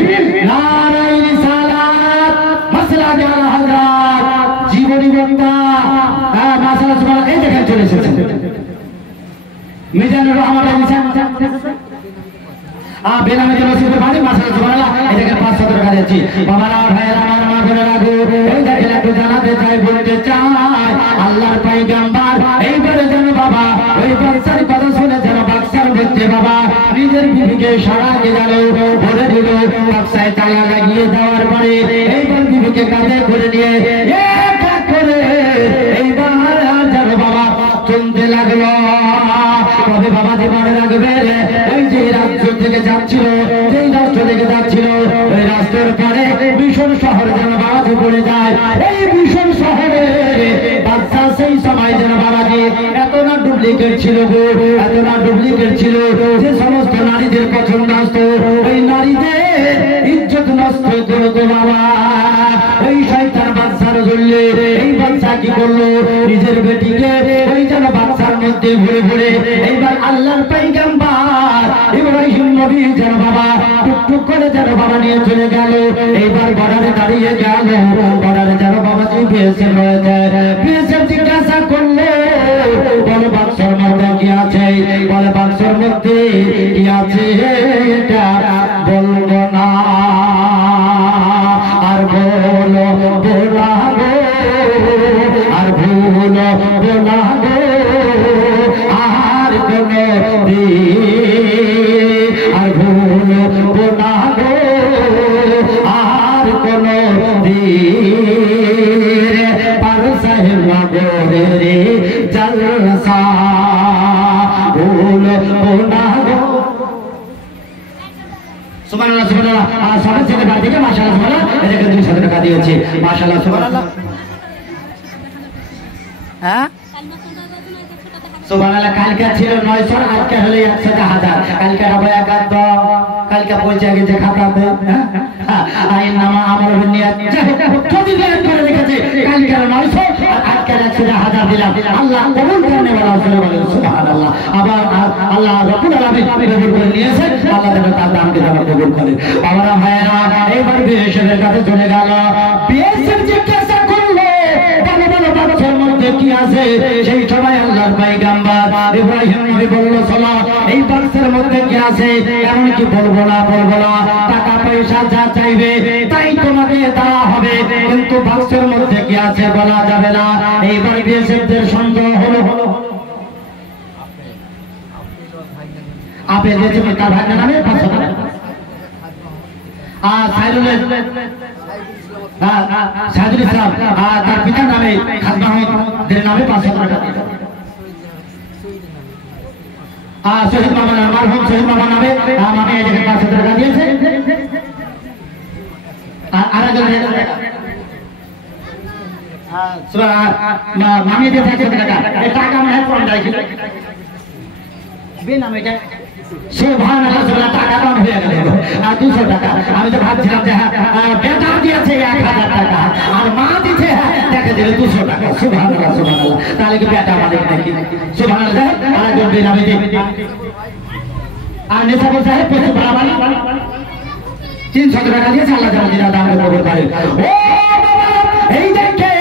নারায়ে রিসালাত মাসলা জাল হযরত জীবনী বক্তা মাসালা সুবহানাল্লাহ এই দেখেন চলে এসেছে মিজানুর রহমান বেনামে যে রসিদের বাড়ি মাসালা সুবহানাল্লাহ এটাকে 500 টাকা দিয়েছি বাবারা ভাইরা আমার মা বলে রাখো এই দেখেন একটু জানাতে চাই বলতে চাই আল্লাহর পয়গম্বর এইবারে যেন বাবা ওই বাচ্চার কথা শুনে যেন বাচ্চার মধ্যে বাবা নিজের বিবিকে সারাকে গেল ভরে দিল বাচ্চায় তালা লাগিয়ে দেওয়ার পরে এইবার বিবিকে কাঁধে করে নিয়ে এক এক করে এইবার যেন বাবা চলতে লাগলো তবে বাবা যে মনে রাখবে ওই যে রাজ্য থেকে যাচ্ছিল যেই রাষ্ট্র থেকে যাচ্ছিল ওই রাষ্ট্রের পরে ভীষণ শহর যেন বাবাজি পড়ে যায় এই ভীষণ শহরে বাচ্চা সেই সময় যেন বাবাজি এত না ডুপ্লিকেট ছিল গো এত না ডুপ্লিকেট ছিল যে সমস্ত নারীদের পছন্দ আসতো ওই নারীদের ইজ্জত নষ্ট করো গো বাবা ওই শয়তান বাচ্চার ধরলে এই বাচ্চা কি করলো নিজের বেটিকে ওই যেন বাচ্চার মধ্যে ঘুরে ঘুরে এইবার আল্লাহর পয়গম্বর ইব্রাহিম নবী যেন বাবা টুকটুক করে যেন বাবা নিয়ে চলে গেল এইবার বর্ডারে দাঁড়িয়ে গেল বর্ডারে যেন বাবা বিএসএফ রয়েছে বিএসএফ জিজ্ঞাসা করলো বলে বাক্সর মধ্যে কি আছে বলে বাক্সর মধ্যে কি আছে এটা বলবো না আর বলো বোলা গো আর ভুলো বোলা গো আর কোনো আর ভুলো বোলা গো আর কোনো পার সাহেব গোরে রে জলসা ভুলো বোলা গো সুবহানাল্লাহ সুবহানাল্লাহ সবার ছেলে বাড়ি থেকে মাশাআল্লাহ সুবহানাল্লাহ এটাকে 200 টাকা দিয়েছি মাশাআল্লাহ সুবহানাল্লাহ হ্যাঁ সুবহানাল্লাহ কালকে ছিল 900 আজকে হলো 100,000 কালকে হবে 71 কালকে পৌঁছে গেছে খাতাতে আইন নামা আমল নিয়ত যদি বের করে রেখেছে কালকে 900 আর আজকে 100,000 দিলাম আল্লাহ কবুল করনে वाला বলে সুবহানাল্লাহ আবার আল্লাহ রব্বুল আলামিন কবুল করে নিয়েছে আল্লাহ তার দানকে যেন কবুল করে বাবারা ভাইরা এইবার বিএসএফের কাছে চলে গেল বিএসএফ জিজ্ঞাসা করলো বলো বাচ্চার মধ্যে কি আছে সেই সময় আল্লাহর পয়গম্বর ইব্রাহিম নবী বলল সালাম এই বাক্সের মধ্যে কি আছে এমন কি বলবো না টাকা পয়সা যা চাইবে তাই তোমাকে দেওয়া হবে কিন্তু বাক্সের মধ্যে কি আছে বলা যাবে না এইবার বিএসএফদের সন্দেহ হলো আপেল দিয়েছে তার ভাইয়ের নামে 500 টাকা আর সাইদুল ইসলাম তার পিতার নামে খান মাহমুদের নামে 500 টাকা শহীদ মামা মারহুম শহীদ মামা নামে আমাকে 500 টাকা দিয়েছে আর একজন মামিয়ে দিয়ে 100 টাকা এই টাকা আমি কোন রাখি বেন আমি এটা সুবহানাল্লাহ সুবহানাল্লাহ টাকা কম হয়ে গেল 200 টাকা আমি তো ভাবছিলাম যে বেটা দিয়েছে 1000 টাকা আর মা দিয়েছে টাকা দিলে 200 টাকা সুবহানাল্লাহ সুবহানাল্লাহ তাহলে কি বেটা মালিক নাকি সুবহানাল্লাহ আর কোন বেন আমি দিই আর নেশাবুল সাহেব প্রচুর বাড়াবাড়ি 300 টাকা দিয়ে আল্লাহ যেন দিনা দান কবুল করে ও বাবা এই দেখে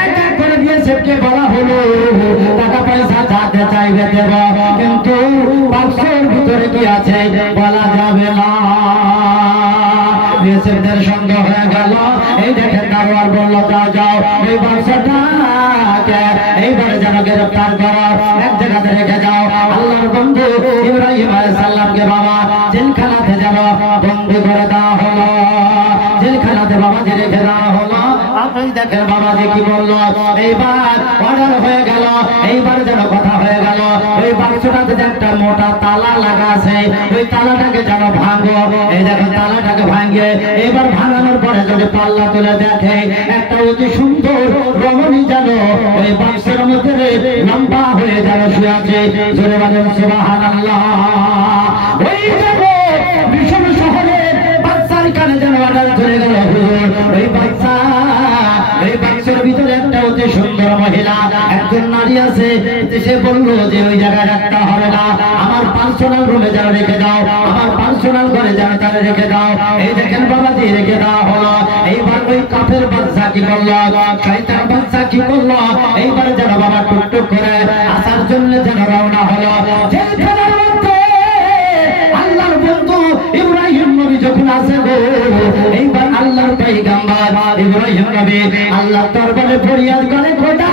এক এক করে দিয়ে সবকে বলা হলো টাকা পয়সা যাতে চাইবে দেব কিন্তু বাক্সের ভিতরে কি আছে বলা যাবে না বেসেদের সন্দেহ হয়ে গেল এই দেখেন দারোয়ার বলল যাও এই বাক্সটাকে এইবারে যেন গ্রেফতার করো এক জায়গাতে রেখে যাও আল্লাহর বন্ধু ইব্রাহিম আলাইহিস সালামকে বাবা জেলখানাতে যেন বন্দী করে দেওয়া হলো জেলখানাতে বাবাজি রেখে দেওয়া হলো আপনি দেখেন বাবাজি কি বললো এইবার অর্ডার হয়ে গেল এইবার যেন কথা হয়ে গেল ওই বাক্সটাতে যে একটা মোটা তালা লাগা আছে ওই তালাটাকে যেন ভাঙো এই দেখেন তালাটাকে ভাঙিয়ে এবার ভাঙানোর পরে যদি পাল্লা তুলে দেখে একটা অতি সুন্দর রমণী যেন ওই বাক্সের মধ্যে লম্বা হয়ে যেন শুয়ে আছে জোরে বলেন সুবহানাল্লাহ ওই দেখো মিশর শহরের বাচ্চার কানে যেন অর্ডার চলে গেল ওই বাচ্চা এই বাক্সের ভিতরে একটা অতি সুন্দর মহিলা একজন নারী আছে সে বললো যে ওই জায়গায় রাখতে হবে না আমার পার্সোনাল রুমে যেন রেখে দাও আমার পার্সোনাল ঘরে যেন তারা রেখে দাও এই দেখেন বাবাজি রেখে দেওয়া হলো এইবার ওই কাফের বাচ্চা কি করলো শয়তান বাচ্চা কি করলো এইবার যেন বাবা টুকটুক করে আসার জন্য যেন রওনা হলো জেলখানার মধ্যে আল্লাহর বন্ধু ইব্রাহিম নবী যখন আসে গো এইবার আল্লাহর পয়গম্বর ইব্রাহিম নবী আল্লাহর দরবারে ফরিয়াদ করে খোদা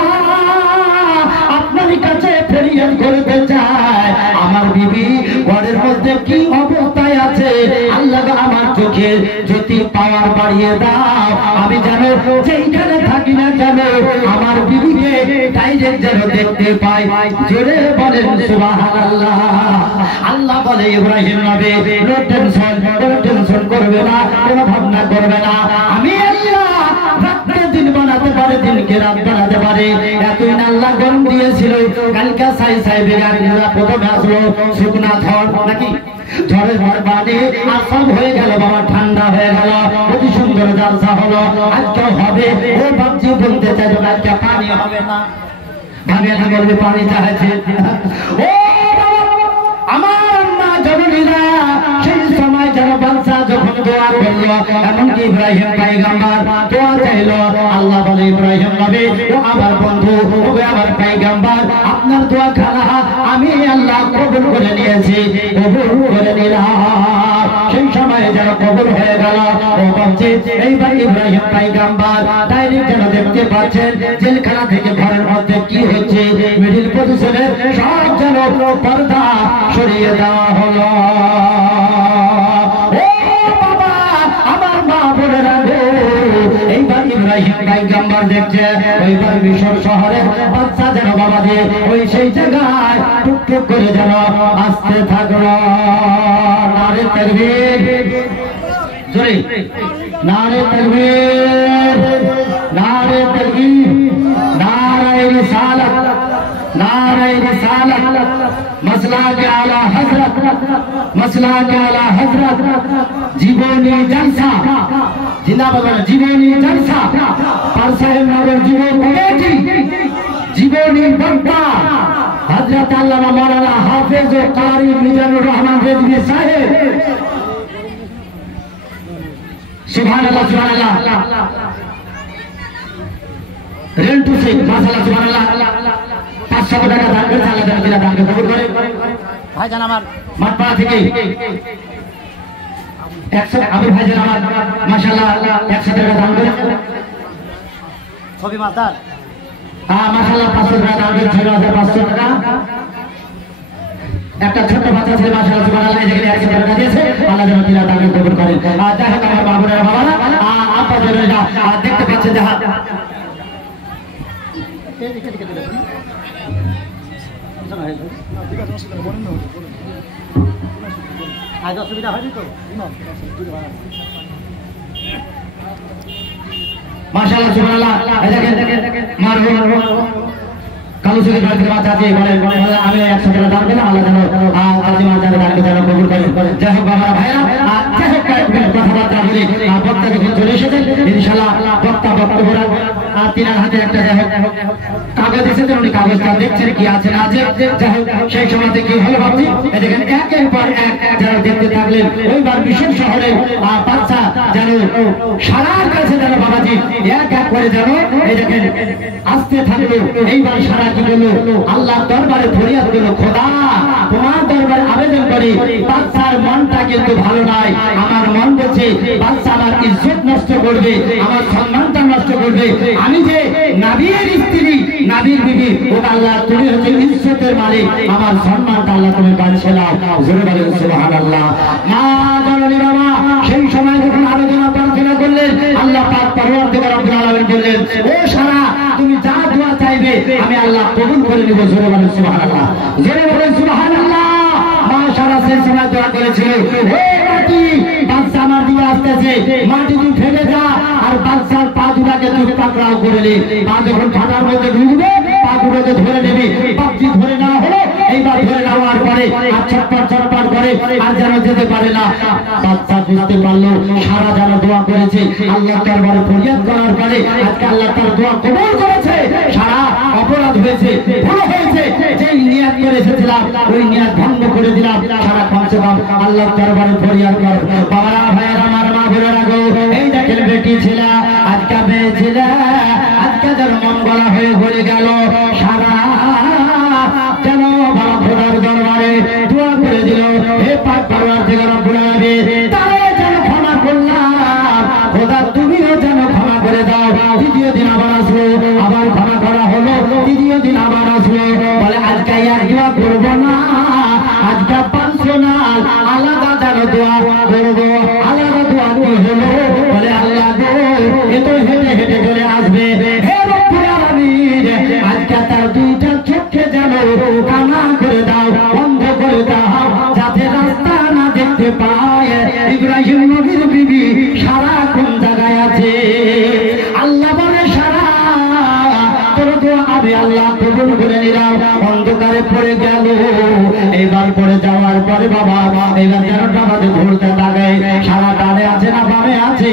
আপনার কাছে ফরিয়াদ করতে চায় আমার বিবি ঘরের মধ্যে কি অবস্থায় আছে আল্লাহ আমার চোখে জ্যোতি পাওয়ার বাড়িয়ে দাও আমি যেন যেইখানে থাকি না কেন আমার বিবিকে ডাইরেক্ট যেন দেখতে পাই জোরে বলেন সুবহানাল্লাহ আল্লাহ বলে ইব্রাহিম নবী নো টেনশন করবে না কোনো ভাবনা করবে না আমি আল্লাহ রাতকে দিন বানাতে পারে দিনকে রাত বানাতে পারে এতই না আল্লাহ গরম দিয়েছিল কালকে সাই বেগারিরা প্রথমে আসলো শুকনা ঝড় নাকি ঝড়ে ঝড় বাদে আর সব হয়ে গেল বাবা ঠান্ডা হয়ে গেল অতি সুন্দর জালসা হলো আজকে হবে ও বাপজি বলতে চাই আজকে পানি হবে না ভাবে না বলবে পানি চাইছে ও আমার মা জননীরা সেই সময় যেন বাদশা যখন দোয়া করলো এমনকি ইব্রাহিম পয়গম্বর দোয়া চাইলো আল্লাহ বলে ইব্রাহিম নবী ও আমার বন্ধু ও আমার পয়গম্বর আপনার দোয়া খানা আমি আল্লাহ কবুল করে নিয়েছি কবুল করে নিলাম সেই সময় যেন কবুল হয়ে গেল ও বলছে এইবার ইব্রাহিম পয়গম্বর ডাইরেক্ট যেন দেখতে পাচ্ছেন জেলখানা থেকে ঘরের মধ্যে কি হচ্ছে মিডিল পজিশনের সব যেন পর্দা সরিয়ে দেওয়া হলো ও বাবা আমার মা বলে রাখো এইবার ইব্রাহিম পয়গম্বর দেখছে ওইবার মিশর শহরে বাচ্চা যেন বাবা দিয়ে ওই সেই জায়গায় টুকটুক করে যেন আসতে থাকলো নারে তাকবীর জোরে নারে তাকবীর নারে তাকবীর নারে রিসালাত नारे रिसालत मसला के आला हजरत जीवनी जलसा जिंदाबाद जीवनी जलसा पर साहेब नगर जीवन कमेटी जीवनी बंटा हजरत अल्लामा मौलाना हाफिज व कारी मिजानुर रहमान रिजवी साहेब सुभान अल्लाह रेंटू से माशाल्लाह सुभान अल्लाह 500 টাকা দান করে আল্লাহ যেন দিনা দান কবুল করে ভাইজান আমার মাঠপাড়া থেকে 100 আবুল ভাইজান আমার মাশাআল্লাহ 100 টাকা দান করে ছবি মাতার হ্যাঁ মাশাআল্লাহ 500 টাকা দান করে 6500 টাকা একটা ছোট বাচ্চা ছেলে মাশাআল্লাহ সুবহানাল্লাহ যেখানে 100 টাকা দিয়েছে আল্লাহ যেন দিনা দান কবুল করে আর যাই হোক আমার বাবুরা বাবারা আপনাদের দেখতে পাচ্ছেন যে আজ অসুবিধা হয়নি তো মাশাআল্লাহ সুবহানাল্লাহ। এই দেখেন মারহুম কালু সুখী বাড়িতে বাচ্চা আছে বলে আমি 100 টাকা দান করলাম, আল্লাহ যেন কাজী মাজারে দানকে যেন কবুল করে। যাই হোক বাবা ভাইরা, যাই হোক কথাবার্তা বলি, বক্তা যখন চলে এসেছেন ইনশাআল্লাহ বক্তা বক্তব্য তিনার হাতে একটা যাই হোক কাগজ এসেছে, উনি কাগজটা দেখছেন কি আছে না আছে। যাই হোক সেই সময়তে কি হলো ভাবছি, দেখেন একের পর এক যারা দেখতে থাকলেন ওইবার বিশেষ শহরে বাচ্চা যেন সারার কাছে যেন বাবাজি এক এক করে যেন এই দেখেন আসতে থাকলো। এইবার সারা কি বললো, আল্লাহর দরবারে ফরিয়াদ করলো, খোদা তোমার দরবারে আবেদন করি, বাচ্চার মনটা কিন্তু ভালো নয়, আমার মন বলছে বাচ্চা আমার ইজ্জত নষ্ট করবে, আমার সম্মানটা নষ্ট করবে, আমি যে নবীর স্ত্রী নবীর বিবি, ওটা আল্লাহ তুমি হচ্ছে ইজ্জতের মালিক, আমার সম্মানটা আল্লাহ তুমি বাঁচিয়ে নাও। জোরে বলেন সুবহানাল্লাহ। মা জননী বাবা সেই সময় যখন আলোচনা প্রার্থনা করলেন, আল্লাহ পাক পরবর্তীকালে রব্বুল আলামিন বললেন, ও সারা তুমি যা দোয়া চাইবে আমি আল্লাহ কবুল করে নিব। জোরে বলেন সুবহানাল্লাহ, জোরে বলেন সুবহানাল্লাহ। মা সারা সেই সময় দোয়া করেছিল, ও মাটি বাচ্চা আমার দিকে আসতেছে, মাটি তুই ফেলে যা, আর বাচ্চার পা দুটাকে তুই পাকড়াও করে নে, পা যখন ফাটার মধ্যে ঢুকবে পা দুটোকে ধরে নেবি, পাপজি ধরে নেওয়া হলো। এইবার ধরে নেওয়ার পরে আর ছটপট ছটপট করে আর যেন যেতে পারে না। বাচ্চা বুঝতে পারলো সারা যেন দোয়া করেছে, আল্লাহ দরবারে ফরিয়াদ করার পরে আজকে আল্লাহ তার দোয়া কবুল করেছে। সারা অপরাধ হয়েছে, ভুল হয়েছে, যেই নিয়াত করে এসেছিলাম ওই নিয়াত ভঙ্গ করে দিলাম। সারা কমসে কম আল্লাহ দরবারে ফরিয়াদ কর। বাবারা ভাইয়েরা আমার মা বোনেরা গো, এই দেখেন বেটি ছিল আজকে মেয়ে ছিল, আজকে যেন মন গলা হয়ে গলে গেল। সারা যেন বাবা খোদার দরবারে দোয়া করে দিল, হে পাক পরওয়ারদিগার রব্বুল আলামিন তারে যেন ক্ষমা করলাম, খোদা তুমিও যেন ক্ষমা করে দাও। দ্বিতীয় দিন আবার আসলো, আবার ক্ষমা করা হলো, তৃতীয় দিন আবার আসলো, বলে আজকে আর দোয়া করবো না, আজকে পার্সোনাল আলাদা যেন দোয়া করবো। আলাদা দোয়া কি হলো, বলে আল্লাহ গো এ তো হেঁটে হেঁটে চলে আসবে, হে রব্বুল আলামিন আজকে তার দুইটা চোখে যেন কানা করে দাও, বন্ধ করে দাও, যাতে রাস্তা না দেখতে পায়। ইব্রাহিম নবীর বিবি সারা কোন জায়গায় আছে? আল্লাহ বলে সারা তোর দোয়া আমি আল্লাহ কবুল করে নিলাম। অন্ধকারে পড়ে গেল, এবার পড়ে যাওয়ার পরে বাবা এবার যেন বাবাকে ঘুরতে থাকে, সারা ডানে আছে না বামে আছে,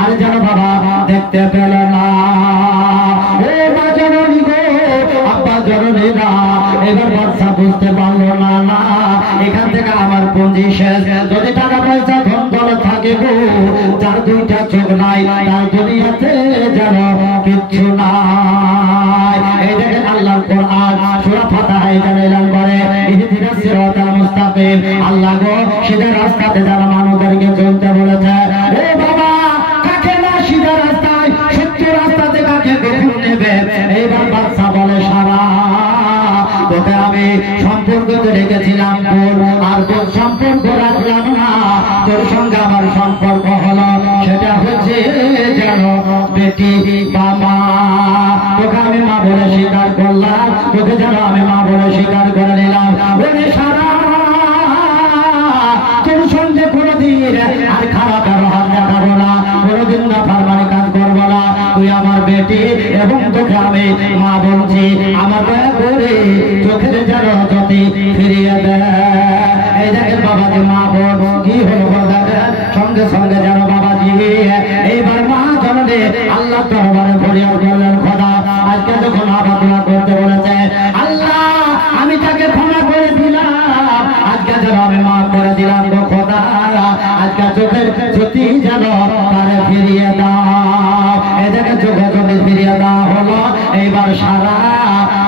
আর যেন বাবা দেখতে পেল না। ও মা জননী গো, আব্বা জননী না, এবার বাচ্চা বুঝতে পারলো না, না এখান থেকে আমার পুঁজি শেষ। যদি টাকা পয়সা ধন দৌলত থাকে গো, যার দুইটা চোখ নাই তার দুনিয়াতে যেন কিচ্ছু নাই। এই দেখেন আল্লাহর কোরআন সূরা ফাতিহা এখানে এলান করে, ইহদিনাস সিরাতাল মুস্তাকিম, আল্লাহ গো সিধা রাস্তাতে যারা মানুষদেরকে চলতে বলেছে। ও বাবা কাকে না সিধা রাস্তায় সত্য রাস্তাতে কাকে কখন নেবে? এইবার বাচ্চা বলে সারা তোকে আমি সম্পর্ক তো রেখেছিলাম তোর, আর তোর সম্পর্ক রাখলাম না, তোর সঙ্গে আমার সম্পর্ক হলো সেটা হচ্ছে যেন বেটি বাবা। তোকে আমি মা বলে স্বীকার করলাম, তোকে যেন আমি মা বলে স্বীকার করে নিলাম। বলে সারা তোর সঙ্গে কোনোদিন আর খারাপ ব্যবহার দেখাবো না, কোনোদিন না ফারমানি কাজ করবো না, তুই আমার বেটি এবং তোকে আমি মা বলছি, আমার দয়া করে চোখের যেন জ্যোতি ফিরিয়ে দেয়। এই দেখেন বাবাজি মা বোন কি হলো দেখেন, সঙ্গে সঙ্গে যেন বাবাজি এইবার মা জননী আল্লাহ দরবারে ফরিয়াদ করলেন, খোদা আজকে যখন আবার দোয়া করতে বলেছে, আল্লাহ আমি তাকে ক্ষমা করে দিলাম, আজকে যেন আমি মাফ করে দিলাম গো খোদা, আজকে চোখের জ্যোতি যেন তারে ফিরিয়ে দাও। এই দেখেন চোখে জ্যোতি ফিরিয়ে দেওয়া হলো। এইবার সারা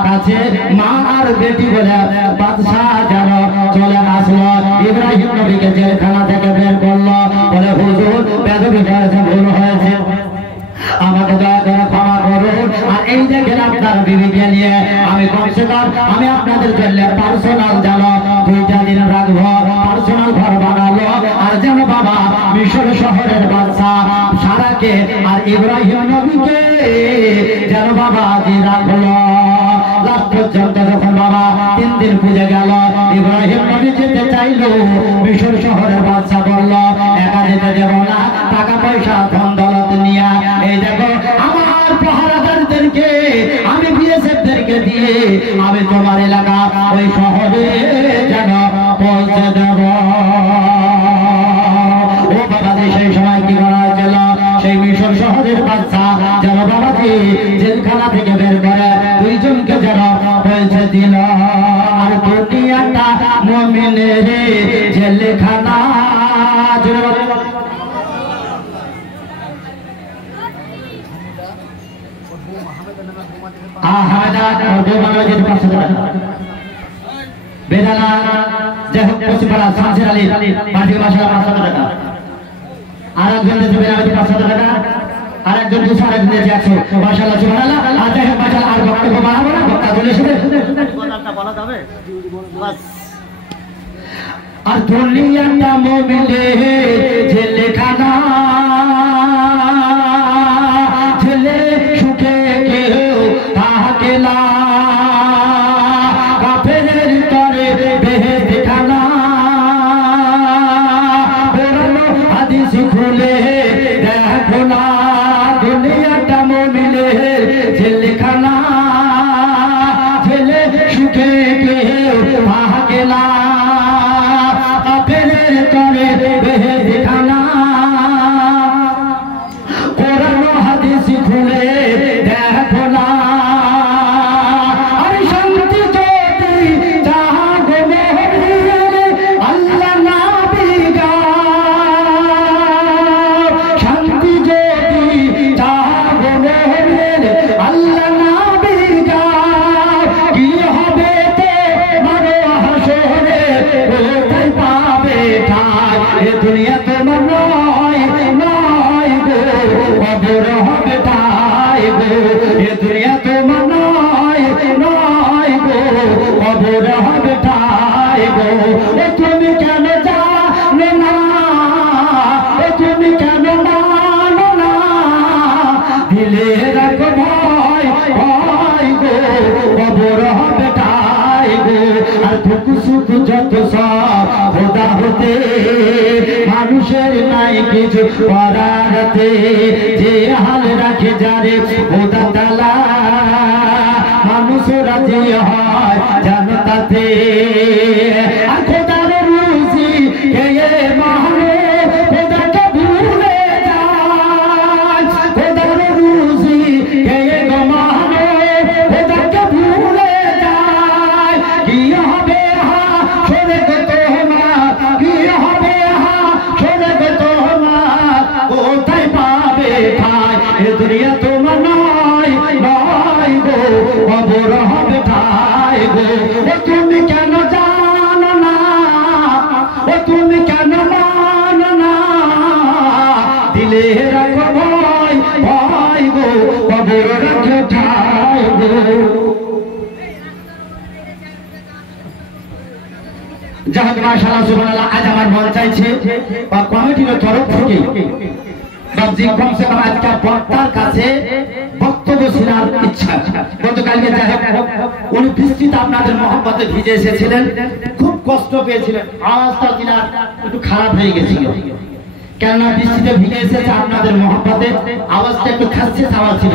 কাছে মা আর বেটি বলে বাদশা যেন চলে আসলো। ইব্রাহিম নবীকে জেলখানা থেকে বের করলো, বলে হুজুর বেদবি হয়েছে, ভুল হয়েছে, আমাকে দয়া করে ক্ষমা করুন। আর এই দেখেন আপনার বিবিকে নিয়ে আমি কমসে কম আমি আপনাদের জন্য পার্সোনাল যেন 2টা দিন রাখবো, পার্সোনাল ঘর বানাবো, আর যেন বাবা মিশর শহরের বাদশা সারাকে আর ইব্রাহিম নবীকে যেন বাবা দিয়ে রাখলো। লাস্ট পর্যন্ত যখন বাবা 3 দিন পুজে গেল, ইব্রাহিম নবী যেতে চাইলো, মিশর শহরের বাদশা বলল একা যেতে দেব না, টাকা পয়সা ধন দৌলত নিয়ে এই দেখো আমি তোমার এলাকা ওই শহরে যেন পৌঁছে দেব। ও বাবাজি সেই সময় কি করা হয়েছিল, সেই মিশর শহরের বাদশা যেন বাবাজি জেলখানা থেকে বের করে দুইজনকে যেন পৌঁছে দিল। আর দুনিয়াটা মুমিনের জেলখানা। বেদানা যাই হোক পশ্চিমপাড়া শামসের আলী মাটির মাসালা 500 টাকা, আর একজন দিয়েছে বেনামতি 500 টাকা, আর একজন 200, আর একজন দিয়েছে 100। মাশাআল্লাহ সুবহানাল্লাহ। আর যাই হোক মাশাআল্লাহ, আর বক্তব্য বাড়াবো না, বক্তা চলে এসেছে, কথাটা বলা যাবে বাস। আর দুনিয়াটা মুমিনের জেলখানা, ছেলে সুখে কেউ থাকে না, কাফেরের তরে বেহেশত খানা। পুরানো হাদিস খুলে দেখো না, দুনিয়াটা মুমিনের জেলখানা, ছেলে সুখে কেউ থাকে না, কাফেরের তরে বেহেশত খানা। পুরানো হাদিস খুলে দেখো না, আর শান্তি যদি চাহো মোহরে আল্লাহ নবী গাও, শান্তি যদি চাহো মোহরে আল্লাহ নবী গাও। কি হবে তোমার হাসরে, কোথায় পাবে ঠাই, এ দুনিয়া তোমার নয় নয় গো, কবর হবে ঠাই গো, এ দুনিয়া তোমার নয় নয় গো, কবর হবে ঠাই গো। এ তুমি কেন জানো না, এ তুমি কেন মানো না, দিলে রাখো ভয় ভয় গো, কবর হবে ঠাই গো। আর দুঃখ সুখ যত সব খোদা হতে, মানুষের নাই কিছু করারতে, যে হাল রাখে যারে খোদা তাআলা, মানুষ রাজি হয় জান্নাতে। আর খোদার রুজি কে মানে, খোদাকে ভুলে যায়, খোদার রুজি কে মানে, খোদাকে ভুলে যায়। কি হবে হাসরে গো তোমার, কি হবে হাসরে গো তোমার, কোথায় পাবে ঠাই, এ দুনিয়া তোমার নয় নয় গো, কবর হবে ঠাই গো। ও তুমি কেন জানো না, ও তুমি কেন মানো না, দিলে রাখো ভয় ভয় গো, কবর রাখো ঠাই গো। যাহোক মাশাআল্লাহ সুবহানাল্লাহ, আজ আমার মন চাইছে বা কমিটির তরফ থেকে বাবজি কমসে কম আজকে বক্তার কাছে বক্তব্য শোনার ইচ্ছা। গতকালকে যাই হোক উনি বৃষ্টিতে আপনাদের মহব্বতে ভিজে এসেছিলেন, খুব কষ্ট পেয়েছিলেন, আওয়াজটা কিনার একটু খারাপ হয়ে গেছিল, কেননা বৃষ্টিতে ভিজে এসেছে আপনাদের মহব্বতে, আওয়াজটা একটু খাসছে আওয়াজ ছিল,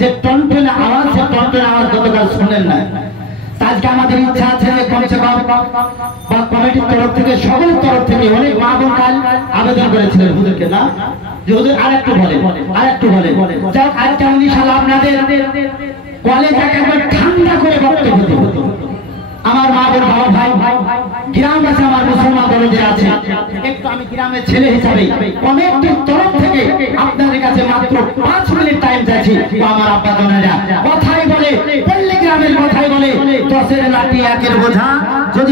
যে টনটনে আওয়াজ, সে টনটনে আওয়াজ গতকাল শুনেন না। আজকে আমাদের ইচ্ছা আছে কমসে কম বা কমিটির তরফ থেকে, সকলের তরফ থেকে অনেক মা বোন আবেদন করেছিলেন হুজুরকে, না যে হুজুর আরেকটু বলে আরেকটু বলে। যাক আজকে ইনশাআল্লাহ আপনাদের কলেজটাকে একবার ঠান্ডা করে বক্তব্য দেব। আমার মা বোন বাবা ভাই গ্রাম আছে, আমার মুসলমান দলদের আছে, একটু আমি গ্রামের ছেলে হিসাবে কমিটির তরফ থেকে আপনাদের কাছে মাত্র 5 মিনিট টাইম চাইছি। আমার আব্বা জনেরা কথাই বলে, পল্লী গ্রামের কথাই বলে, 10-এর লাঠি 1-এর বোঝা।